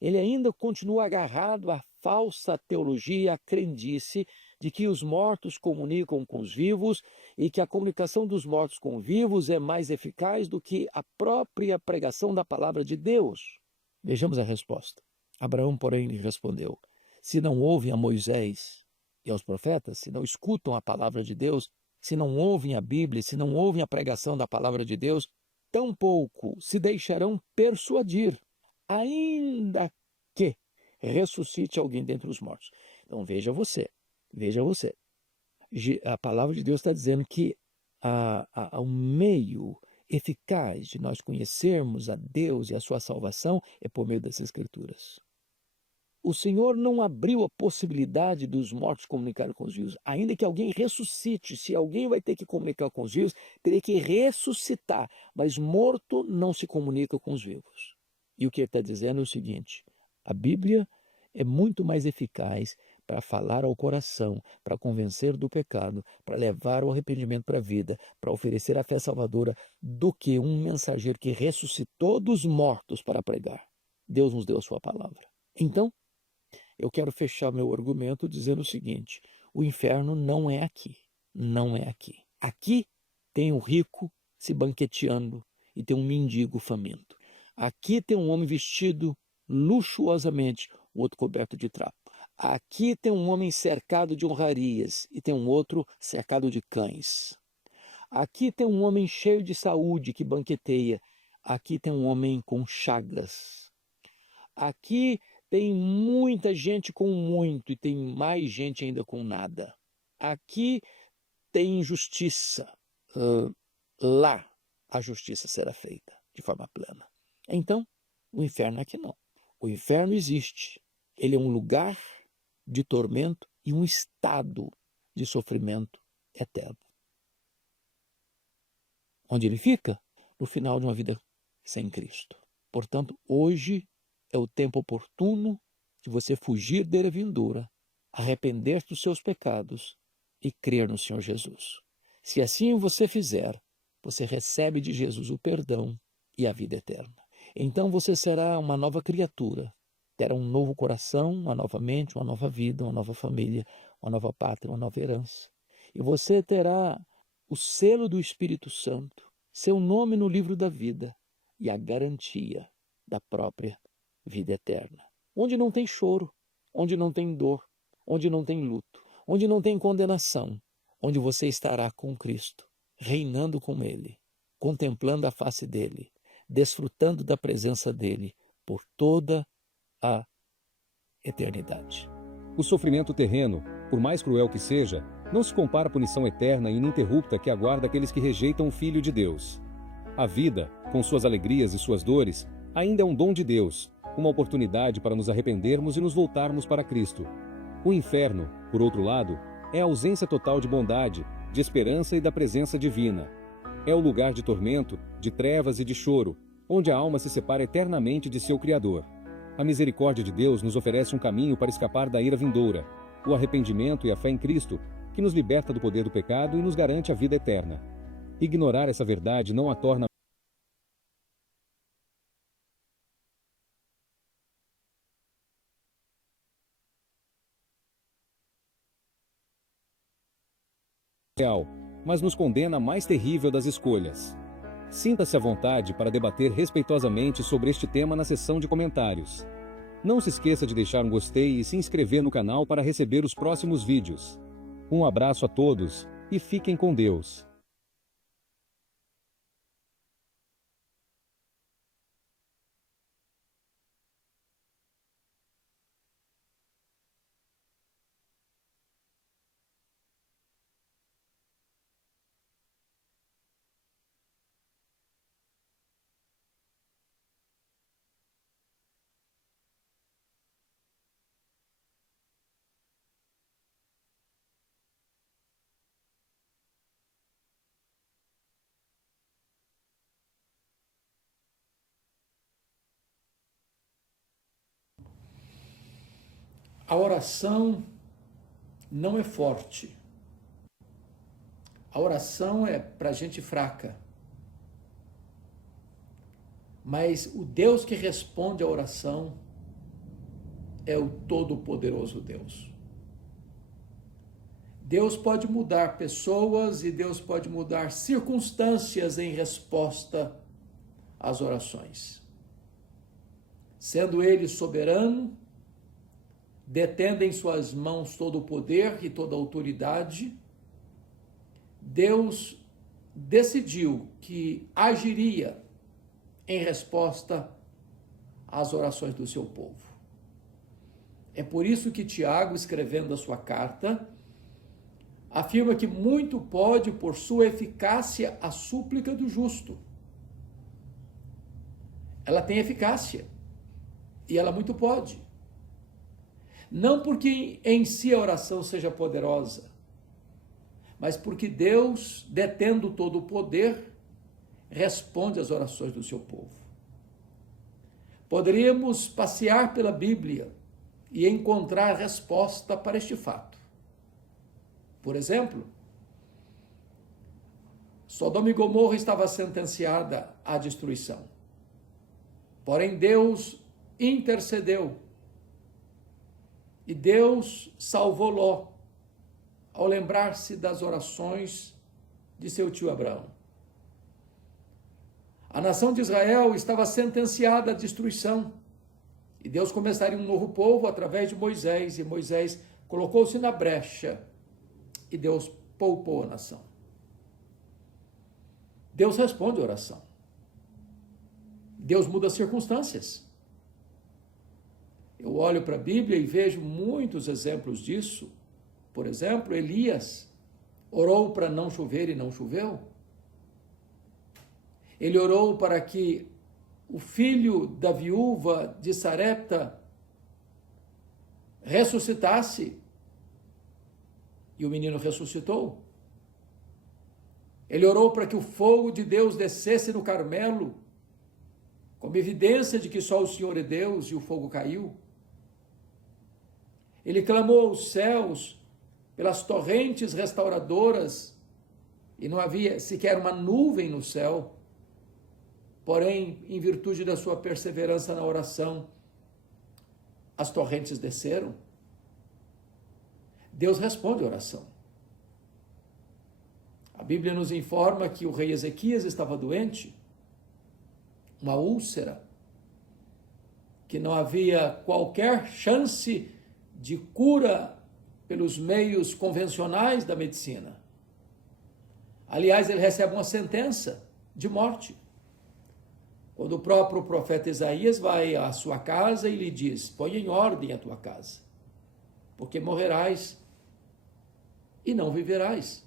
Ele ainda continua agarrado à falsa teologia, à crendice de que os mortos comunicam com os vivos e que a comunicação dos mortos com os vivos é mais eficaz do que a própria pregação da palavra de Deus. Vejamos a resposta. Abraão, porém, lhe respondeu: se não ouvem a Moisés e aos profetas, se não escutam a palavra de Deus, se não ouvem a Bíblia, se não ouvem a pregação da palavra de Deus, tampouco se deixarão persuadir, ainda que ressuscite alguém dentre os mortos. Então veja você. A palavra de Deus está dizendo que o meio eficaz de nós conhecermos a Deus e a sua salvação é por meio das Escrituras. O Senhor não abriu a possibilidade dos mortos comunicarem com os vivos. Ainda que alguém ressuscite, se alguém vai ter que comunicar com os vivos, teria que ressuscitar. Mas morto não se comunica com os vivos. E o que ele está dizendo é o seguinte: a Bíblia é muito mais eficaz para falar ao coração, para convencer do pecado, para levar o arrependimento para a vida, para oferecer a fé salvadora, do que um mensageiro que ressuscitou dos mortos para pregar. Deus nos deu a sua palavra. Então, eu quero fechar meu argumento dizendo o seguinte: o inferno não é aqui. Não é aqui. Aqui tem o rico se banqueteando e tem um mendigo faminto. Aqui tem um homem vestido luxuosamente, o outro coberto de trapo. Aqui tem um homem cercado de honrarias e tem um outro cercado de cães. Aqui tem um homem cheio de saúde que banqueteia. Aqui tem um homem com chagas. Aqui tem muita gente com muito e tem mais gente ainda com nada. Aqui tem injustiça. Lá a justiça será feita de forma plena. Então, o inferno aqui não. O inferno existe. Ele é um lugar de tormento e um estado de sofrimento eterno. Onde ele fica? No final de uma vida sem Cristo. Portanto, hoje é o tempo oportuno de você fugir da vindoura, arrepender dos seus pecados e crer no Senhor Jesus. Se assim você fizer, você recebe de Jesus o perdão e a vida eterna. Então você será uma nova criatura, terá um novo coração, uma nova mente, uma nova vida, uma nova família, uma nova pátria, uma nova herança. E você terá o selo do Espírito Santo, seu nome no livro da vida e a garantia da própria vida eterna. Onde não tem choro, onde não tem dor, onde não tem luto, onde não tem condenação, onde você estará com Cristo, reinando com Ele, contemplando a face dEle, desfrutando da presença dEle por toda a eternidade. O sofrimento terreno, por mais cruel que seja, não se compara à punição eterna e ininterrupta que aguarda aqueles que rejeitam o Filho de Deus. A vida, com suas alegrias e suas dores, ainda é um dom de Deus, uma oportunidade para nos arrependermos e nos voltarmos para Cristo. O inferno, por outro lado, é a ausência total de bondade, de esperança e da presença divina. É o lugar de tormento, de trevas e de choro, onde a alma se separa eternamente de seu Criador. A misericórdia de Deus nos oferece um caminho para escapar da ira vindoura, o arrependimento e a fé em Cristo, que nos liberta do poder do pecado e nos garante a vida eterna. Ignorar essa verdade não a torna real, mas nos condena à mais terrível das escolhas. Sinta-se à vontade para debater respeitosamente sobre este tema na seção de comentários. Não se esqueça de deixar um gostei e se inscrever no canal para receber os próximos vídeos. Um abraço a todos e fiquem com Deus. A oração não é forte. A oração é para gente fraca. Mas o Deus que responde à oração é o Todo-Poderoso Deus. Deus pode mudar pessoas e Deus pode mudar circunstâncias em resposta às orações. Sendo Ele soberano, detendo em suas mãos todo o poder e toda a autoridade, Deus decidiu que agiria em resposta às orações do seu povo. É por isso que Tiago, escrevendo a sua carta, afirma que muito pode, por sua eficácia, a súplica do justo. Ela tem eficácia e ela muito pode. Não porque em si a oração seja poderosa, mas porque Deus, detendo todo o poder, responde às orações do seu povo. Poderíamos passear pela Bíblia e encontrar resposta para este fato. Por exemplo, Sodoma e Gomorra estava sentenciada à destruição. Porém, Deus intercedeu e Deus salvou Ló ao lembrar-se das orações de seu tio Abraão. A nação de Israel estava sentenciada à destruição e Deus começaria um novo povo através de Moisés, e Moisés colocou-se na brecha e Deus poupou a nação. Deus responde a oração. Deus muda as circunstâncias. Eu olho para a Bíblia e vejo muitos exemplos disso. Por exemplo, Elias orou para não chover e não choveu. Ele orou para que o filho da viúva de Sarepta ressuscitasse e o menino ressuscitou. Ele orou para que o fogo de Deus descesse no Carmelo, como evidência de que só o Senhor é Deus, e o fogo caiu. Ele clamou aos céus pelas torrentes restauradoras e não havia sequer uma nuvem no céu. Porém, em virtude da sua perseverança na oração, as torrentes desceram. Deus responde a oração. A Bíblia nos informa que o rei Ezequias estava doente, uma úlcera, que não havia qualquer chance de cura pelos meios convencionais da medicina. Aliás, ele recebe uma sentença de morte. Quando o próprio profeta Isaías vai à sua casa e lhe diz: põe em ordem a tua casa, porque morrerás e não viverás.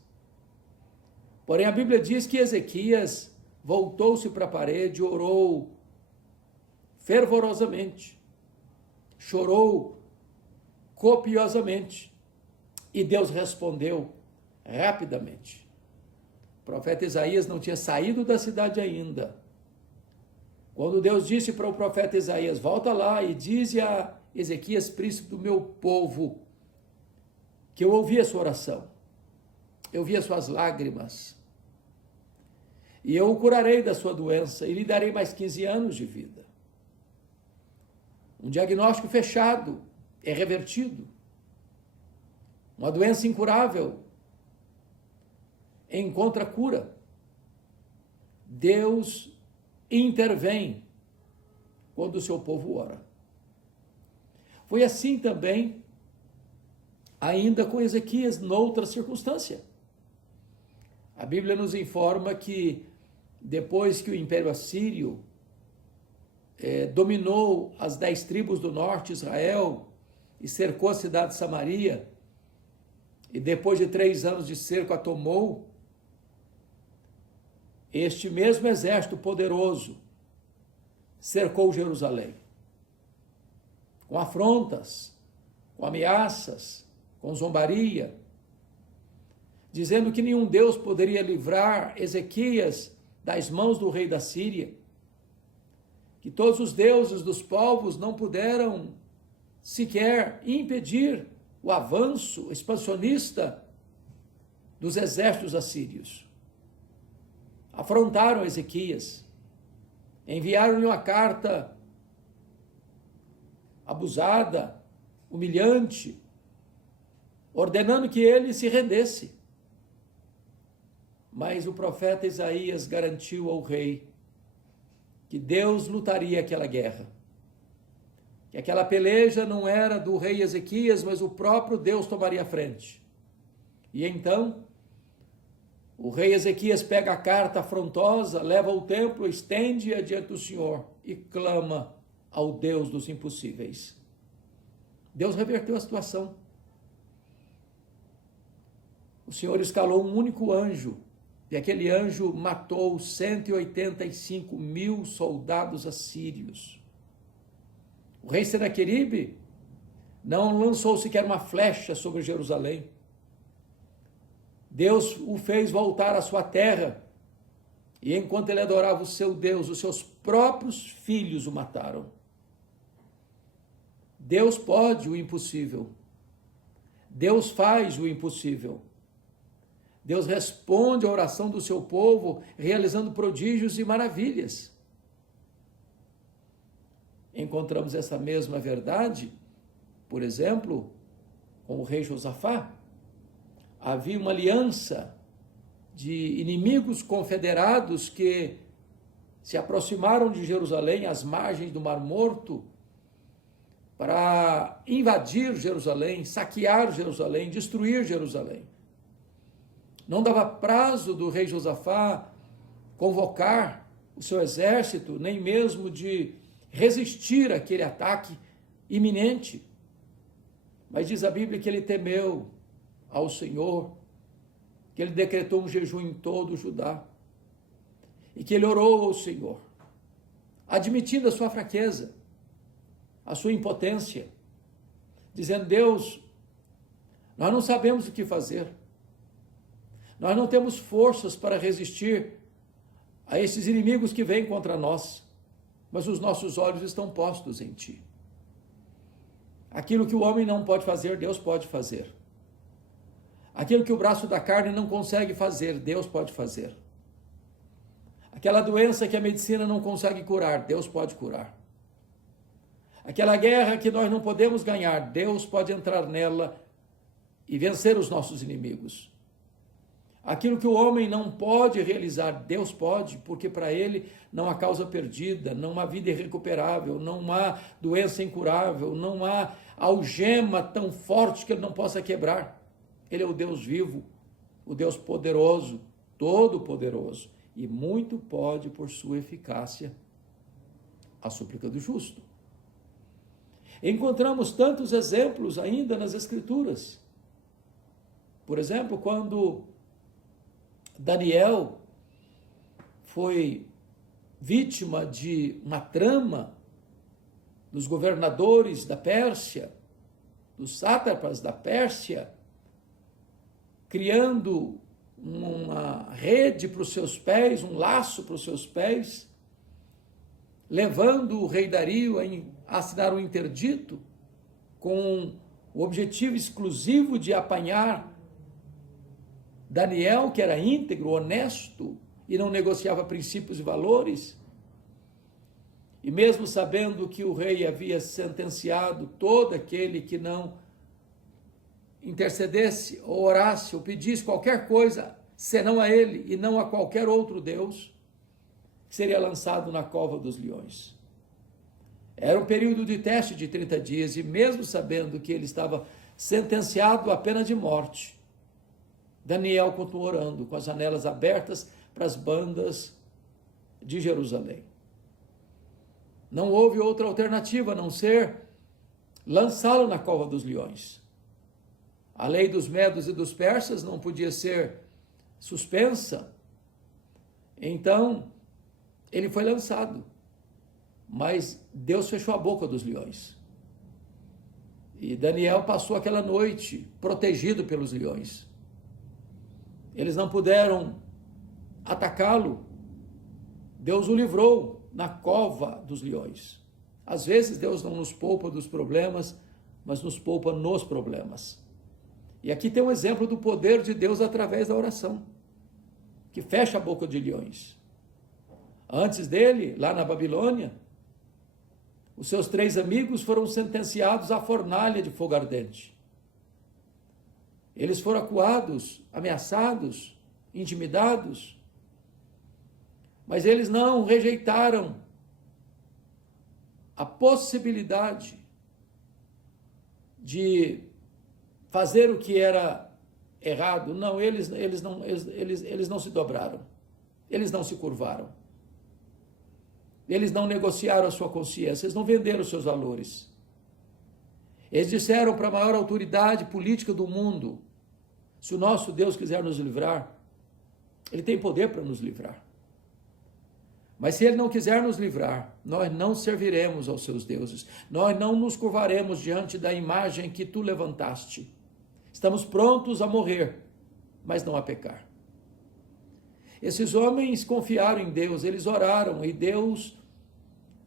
Porém, a Bíblia diz que Ezequias voltou-se para a parede, orou fervorosamente, chorou copiosamente, e Deus respondeu rapidamente. O profeta Isaías não tinha saído da cidade ainda, quando Deus disse para o profeta Isaías: volta lá e dize a Ezequias, príncipe do meu povo, que eu ouvi a sua oração, eu vi as suas lágrimas, e eu o curarei da sua doença e lhe darei mais 15 anos de vida. Um diagnóstico fechado é revertido. Uma doença incurável encontra cura. Deus intervém quando o seu povo ora. Foi assim também, ainda com Ezequias, noutra circunstância. A Bíblia nos informa que depois que o Império Assírio dominou as 10 tribos do norte de Israel e cercou a cidade de Samaria, e depois de 3 anos de cerco a tomou, este mesmo exército poderoso cercou Jerusalém, com afrontas, com ameaças, com zombaria, dizendo que nenhum Deus poderia livrar Ezequias das mãos do rei da Síria, que todos os deuses dos povos não puderam sequer impedir o avanço expansionista dos exércitos assírios. Afrontaram Ezequias, enviaram-lhe uma carta abusada, humilhante, ordenando que ele se rendesse. Mas o profeta Isaías garantiu ao rei que Deus lutaria aquela guerra, que aquela peleja não era do rei Ezequias, mas o próprio Deus tomaria a frente. E então, o rei Ezequias pega a carta afrontosa, leva ao templo, estende-a diante do Senhor e clama ao Deus dos impossíveis. Deus reverteu a situação. O Senhor escalou um único anjo, e aquele anjo matou 185 mil soldados assírios. O rei Senaqueribe não lançou sequer uma flecha sobre Jerusalém. Deus o fez voltar à sua terra, e enquanto ele adorava o seu Deus, os seus próprios filhos o mataram. Deus pode o impossível. Deus faz o impossível. Deus responde à oração do seu povo, realizando prodígios e maravilhas. Encontramos essa mesma verdade, por exemplo, com o rei Josafá. Havia uma aliança de inimigos confederados que se aproximaram de Jerusalém, às margens do Mar Morto, para invadir Jerusalém, saquear Jerusalém, destruir Jerusalém. Não dava prazo do rei Josafá convocar o seu exército, nem mesmo de resistir àquele ataque iminente. Mas diz a Bíblia que ele temeu ao Senhor, que ele decretou um jejum em todo o Judá, e que ele orou ao Senhor, admitindo a sua fraqueza, a sua impotência, dizendo: Deus, nós não sabemos o que fazer, nós não temos forças para resistir a esses inimigos que vêm contra nós, mas os nossos olhos estão postos em Ti. Aquilo que o homem não pode fazer, Deus pode fazer. Aquilo que o braço da carne não consegue fazer, Deus pode fazer. Aquela doença que a medicina não consegue curar, Deus pode curar. Aquela guerra que nós não podemos ganhar, Deus pode entrar nela e vencer os nossos inimigos. Aquilo que o homem não pode realizar, Deus pode, porque para ele não há causa perdida, não há vida irrecuperável, não há doença incurável, não há algema tão forte que ele não possa quebrar. Ele é o Deus vivo, o Deus poderoso, todo-poderoso, e muito pode por sua eficácia a súplica do justo. Encontramos tantos exemplos ainda nas Escrituras. Por exemplo, quando Daniel foi vítima de uma trama dos governadores da Pérsia, dos sátrapas da Pérsia, criando uma rede para os seus pés, um laço para os seus pés, levando o rei Dario a assinar um interdito com o objetivo exclusivo de apanhar Daniel, que era íntegro, honesto e não negociava princípios e valores. E mesmo sabendo que o rei havia sentenciado todo aquele que não intercedesse, ou orasse, ou pedisse qualquer coisa, senão a ele e não a qualquer outro Deus, que seria lançado na cova dos leões. Era um período de teste de 30 dias, e mesmo sabendo que ele estava sentenciado à pena de morte, Daniel continuou orando com as janelas abertas para as bandas de Jerusalém. Não houve outra alternativa a não ser lançá-lo na cova dos leões. A lei dos medos e dos persas não podia ser suspensa. Então, ele foi lançado. Mas Deus fechou a boca dos leões. E Daniel passou aquela noite protegido pelos leões. Eles não puderam atacá-lo. Deus o livrou na cova dos leões. Às vezes Deus não nos poupa dos problemas, mas nos poupa nos problemas. E aqui tem um exemplo do poder de Deus através da oração, que fecha a boca de leões. Antes dele, lá na Babilônia, os seus 3 amigos foram sentenciados à fornalha de fogo ardente. Eles foram acuados, ameaçados, intimidados, mas eles não rejeitaram a possibilidade de fazer o que era errado. Não, eles não se dobraram, eles não se curvaram, eles não negociaram a sua consciência, eles não venderam os seus valores. Eles disseram para a maior autoridade política do mundo: se o nosso Deus quiser nos livrar, Ele tem poder para nos livrar. Mas se Ele não quiser nos livrar, nós não serviremos aos seus deuses, nós não nos curvaremos diante da imagem que tu levantaste. Estamos prontos a morrer, mas não a pecar. Esses homens confiaram em Deus, eles oraram, e Deus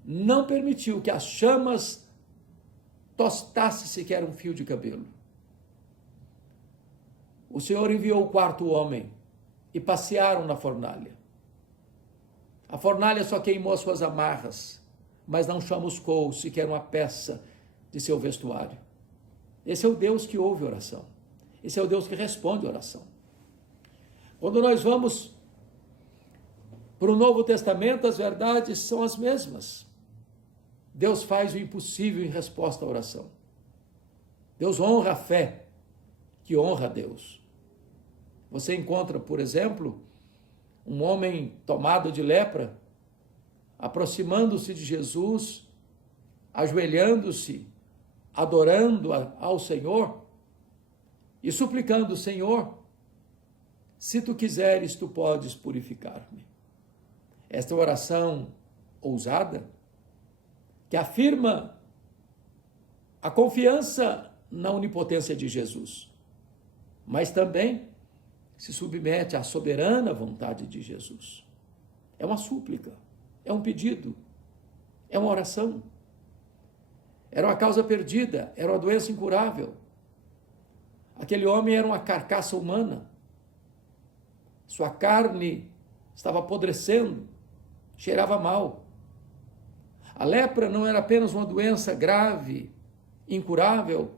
não permitiu que as chamas tostassem sequer um fio de cabelo. O Senhor enviou o 4º homem e passearam na fornalha. A fornalha só queimou as suas amarras, mas não chamuscou sequer uma peça de seu vestuário. Esse é o Deus que ouve oração. Esse é o Deus que responde oração. Quando nós vamos para o Novo Testamento, as verdades são as mesmas. Deus faz o impossível em resposta à oração. Deus honra a fé que honra a Deus. Você encontra, por exemplo, um homem tomado de lepra, aproximando-se de Jesus, ajoelhando-se, adorando ao Senhor e suplicando: Senhor, se tu quiseres, tu podes purificar-me. Esta oração ousada, que afirma a confiança na onipotência de Jesus, mas também se submete à soberana vontade de Jesus. É uma súplica, é um pedido, é uma oração. Era uma causa perdida, era uma doença incurável. Aquele homem era uma carcaça humana. Sua carne estava apodrecendo, cheirava mal. A lepra não era apenas uma doença grave, incurável,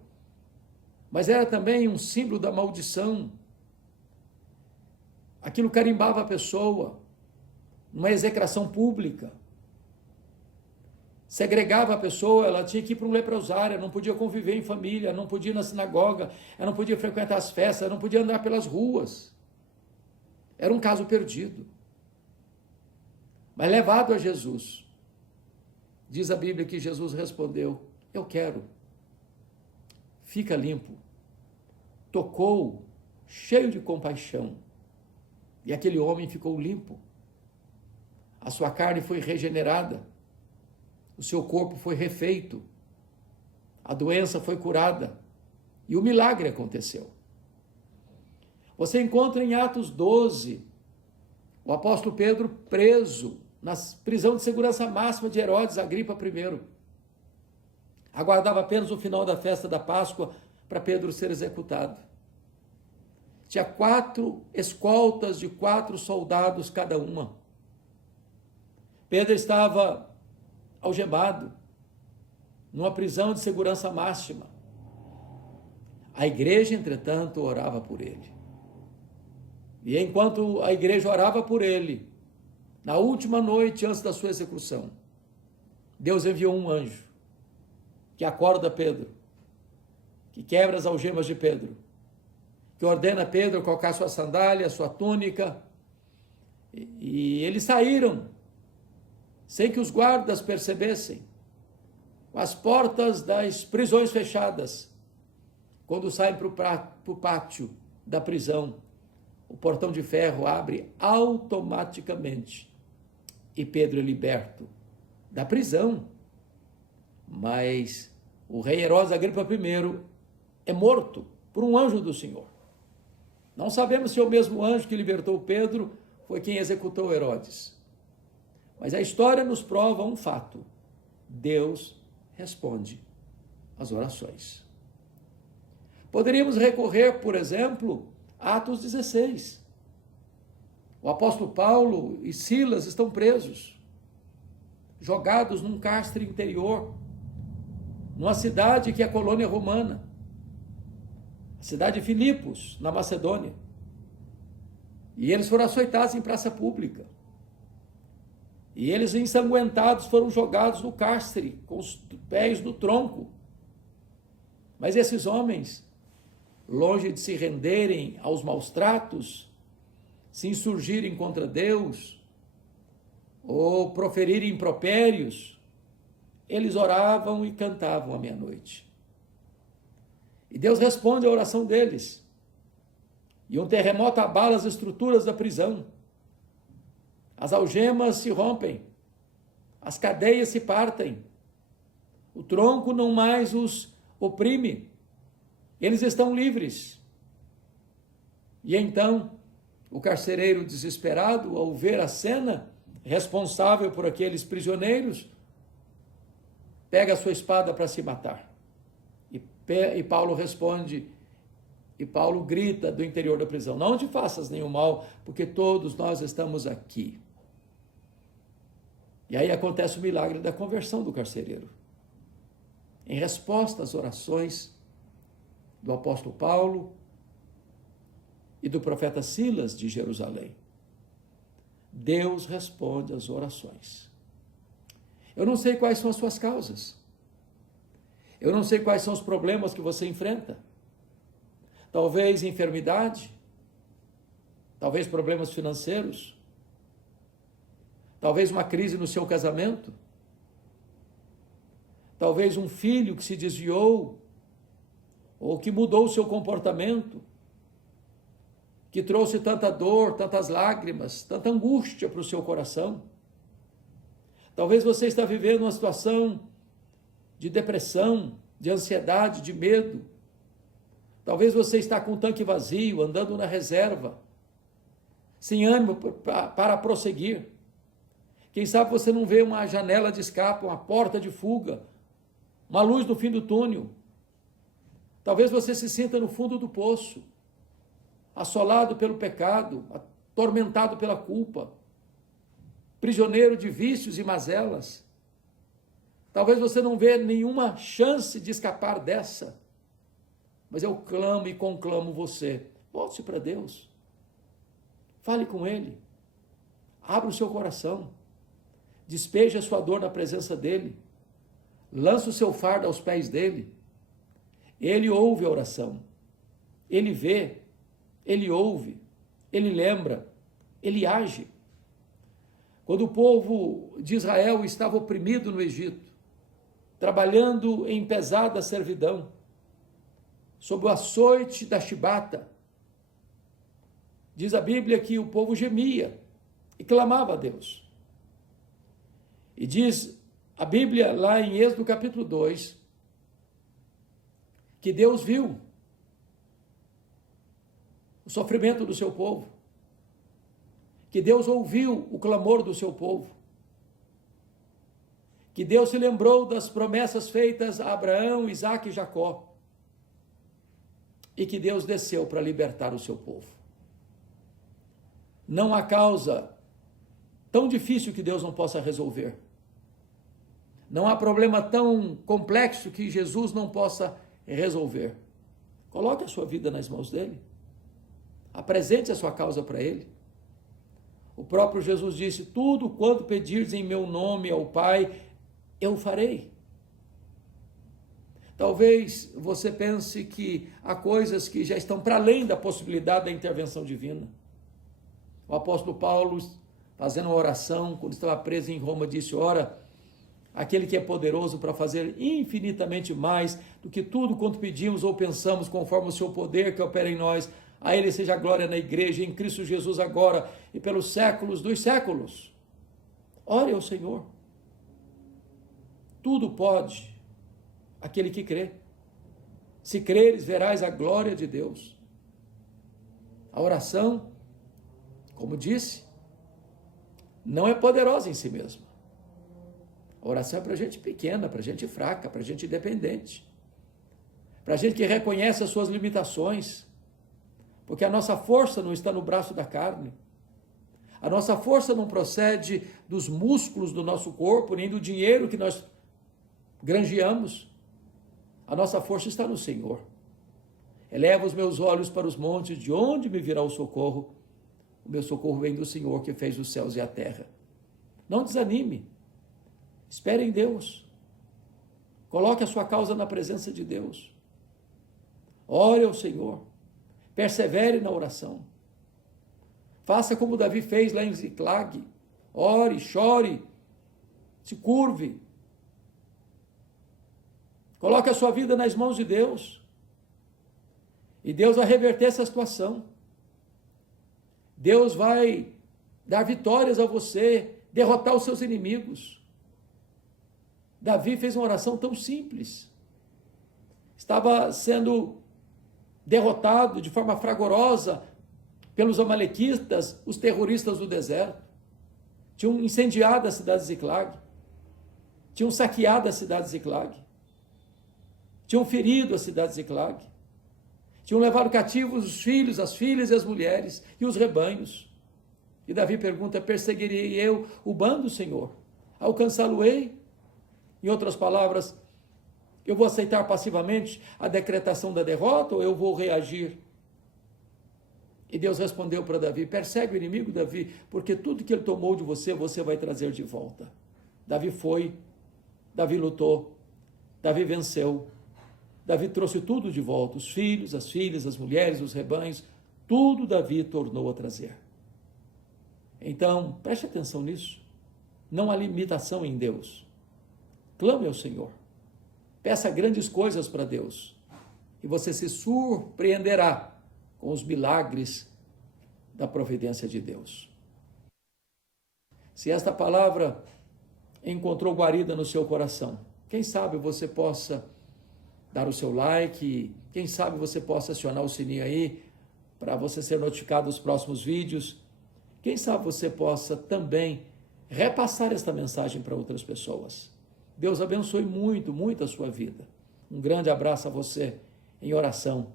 mas era também um símbolo da maldição. Aquilo carimbava a pessoa, numa execração pública. Segregava a pessoa, ela tinha que ir para um leprosário, não podia conviver em família, não podia ir na sinagoga, ela não podia frequentar as festas, ela não podia andar pelas ruas. Era um caso perdido. Mas levado a Jesus, diz a Bíblia que Jesus respondeu: eu quero. Fica limpo. Tocou, cheio de compaixão. E aquele homem ficou limpo. A sua carne foi regenerada. O seu corpo foi refeito. A doença foi curada. E o milagre aconteceu. Você encontra em Atos 12 o apóstolo Pedro preso na prisão de segurança máxima de Herodes Agripa I. Aguardava apenas o final da festa da Páscoa para Pedro ser executado. Tinha 4 escoltas de 4 soldados cada uma. Pedro estava algemado, numa prisão de segurança máxima. A igreja, entretanto, orava por ele. E enquanto a igreja orava por ele, na última noite antes da sua execução, Deus enviou um anjo que acorda Pedro, que quebra as algemas de Pedro, que ordena Pedro colocar sua sandália, sua túnica, e eles saíram sem que os guardas percebessem, com as portas das prisões fechadas. Quando saem para o pátio da prisão, o portão de ferro abre automaticamente e Pedro é liberto da prisão. Mas o rei Herodes Agripa I é morto por um anjo do Senhor. Não sabemos se o mesmo anjo que libertou Pedro foi quem executou Herodes. Mas a história nos prova um fato: Deus responde às orações. Poderíamos recorrer, por exemplo, a Atos 16. O apóstolo Paulo e Silas estão presos, jogados num cárcere interior, numa cidade que é colônia romana, a cidade de Filipos, na Macedônia. E eles foram açoitados em praça pública. E eles, ensanguentados, foram jogados no cárcere, com os pés no tronco. Mas esses homens, longe de se renderem aos maus tratos, se insurgirem contra Deus, ou proferirem impropérios, eles oravam e cantavam à meia-noite. E Deus responde à oração deles. E um terremoto abala as estruturas da prisão. As algemas se rompem, as cadeias se partem, o tronco não mais os oprime, eles estão livres. E então, o carcereiro desesperado, ao ver a cena, responsável por aqueles prisioneiros, pega a sua espada para se matar. E Paulo responde, e Paulo grita do interior da prisão: não te faças nenhum mal, porque todos nós estamos aqui. E aí acontece o milagre da conversão do carcereiro. Em resposta às orações do apóstolo Paulo e do profeta Silas de Jerusalém, Deus responde às orações. Eu não sei quais são as suas causas. Eu não sei quais são os problemas que você enfrenta. Talvez enfermidade, talvez problemas financeiros, talvez uma crise no seu casamento, talvez um filho que se desviou, ou que mudou o seu comportamento, que trouxe tanta dor, tantas lágrimas, tanta angústia para o seu coração. Talvez você está vivendo uma situação de depressão, de ansiedade, de medo. Talvez você está com o tanque vazio, andando na reserva, sem ânimo para prosseguir. Quem sabe você não vê uma janela de escape, uma porta de fuga, uma luz no fim do túnel. Talvez você se sinta no fundo do poço, assolado pelo pecado, atormentado pela culpa, prisioneiro de vícios e mazelas. Talvez você não vê nenhuma chance de escapar dessa, mas eu clamo e conclamo você: volte-se para Deus, fale com Ele, abra o seu coração, despeje a sua dor na presença dEle, lança o seu fardo aos pés dEle. Ele ouve a oração, Ele vê, Ele ouve, Ele lembra, Ele age. Quando o povo de Israel estava oprimido no Egito, trabalhando em pesada servidão, sob o açoite da chibata, diz a Bíblia que o povo gemia e clamava a Deus. E diz a Bíblia lá em Êxodo capítulo 2, que Deus viu o sofrimento do seu povo, que Deus ouviu o clamor do seu povo, que Deus se lembrou das promessas feitas a Abraão, Isaque e Jacó, e que Deus desceu para libertar o seu povo. Não há causa tão difícil que Deus não possa resolver. Não há problema tão complexo que Jesus não possa resolver. Coloque a sua vida nas mãos dele. Apresente a sua causa para ele. O próprio Jesus disse: tudo quanto pedirdes em meu nome ao Pai, eu farei. Talvez você pense que há coisas que já estão para além da possibilidade da intervenção divina. O apóstolo Paulo, fazendo uma oração, quando estava preso em Roma, disse: ora, aquele que é poderoso para fazer infinitamente mais do que tudo quanto pedimos ou pensamos, conforme o seu poder que opera em nós, a ele seja a glória na igreja, em Cristo Jesus agora e pelos séculos dos séculos. Ore ao Senhor. Tudo pode aquele que crê. Se creres, verás a glória de Deus. A oração, como disse, não é poderosa em si mesma. A oração é para gente pequena, para gente fraca, para gente independente, para gente que reconhece as suas limitações, porque a nossa força não está no braço da carne, a nossa força não procede dos músculos do nosso corpo, nem do dinheiro que nós granjeamos. A nossa força está no Senhor. Eleva os meus olhos para os montes, de onde me virá o socorro? O meu socorro vem do Senhor que fez os céus e a terra. Não desanime. Espere em Deus. Coloque a sua causa na presença de Deus. Ore ao Senhor. Persevere na oração. Faça como Davi fez lá em Ziclag. Ore, chore, se curve. Coloque a sua vida nas mãos de Deus. E Deus vai reverter essa situação. Deus vai dar vitórias a você, derrotar os seus inimigos. Davi fez uma oração tão simples. Estava sendo derrotado de forma fragorosa pelos amalequitas, os terroristas do deserto. Tinham incendiado a cidade de Ziclag. Tinham saqueado a cidade de Ziclag. Tinham ferido a cidade de Ziclag. Tinham levado cativos os filhos, as filhas e as mulheres e os rebanhos. E Davi pergunta: perseguirei eu o bando, Senhor? Alcançá-lo-ei? Em outras palavras, eu vou aceitar passivamente a decretação da derrota ou eu vou reagir? E Deus respondeu para Davi: persegue o inimigo, Davi, porque tudo que ele tomou de você, você vai trazer de volta. Davi foi, Davi lutou, Davi venceu, Davi trouxe tudo de volta, os filhos, as filhas, as mulheres, os rebanhos, tudo Davi tornou a trazer. Então, preste atenção nisso. Não há limitação em Deus. Clame ao Senhor. Peça grandes coisas para Deus. E você se surpreenderá com os milagres da providência de Deus. Se esta palavra encontrou guarida no seu coração, quem sabe você possa dar o seu like, quem sabe você possa acionar o sininho aí para você ser notificado dos próximos vídeos. Quem sabe você possa também repassar esta mensagem para outras pessoas. Deus abençoe muito, muito a sua vida. Um grande abraço a você em oração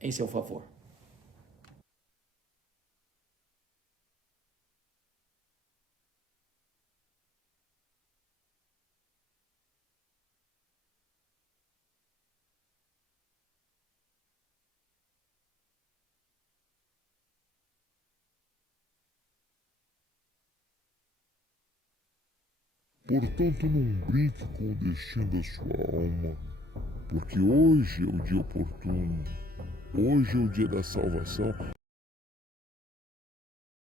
em seu favor. Portanto, não brinque com o destino da sua alma, porque hoje é o dia oportuno, hoje é o dia da salvação.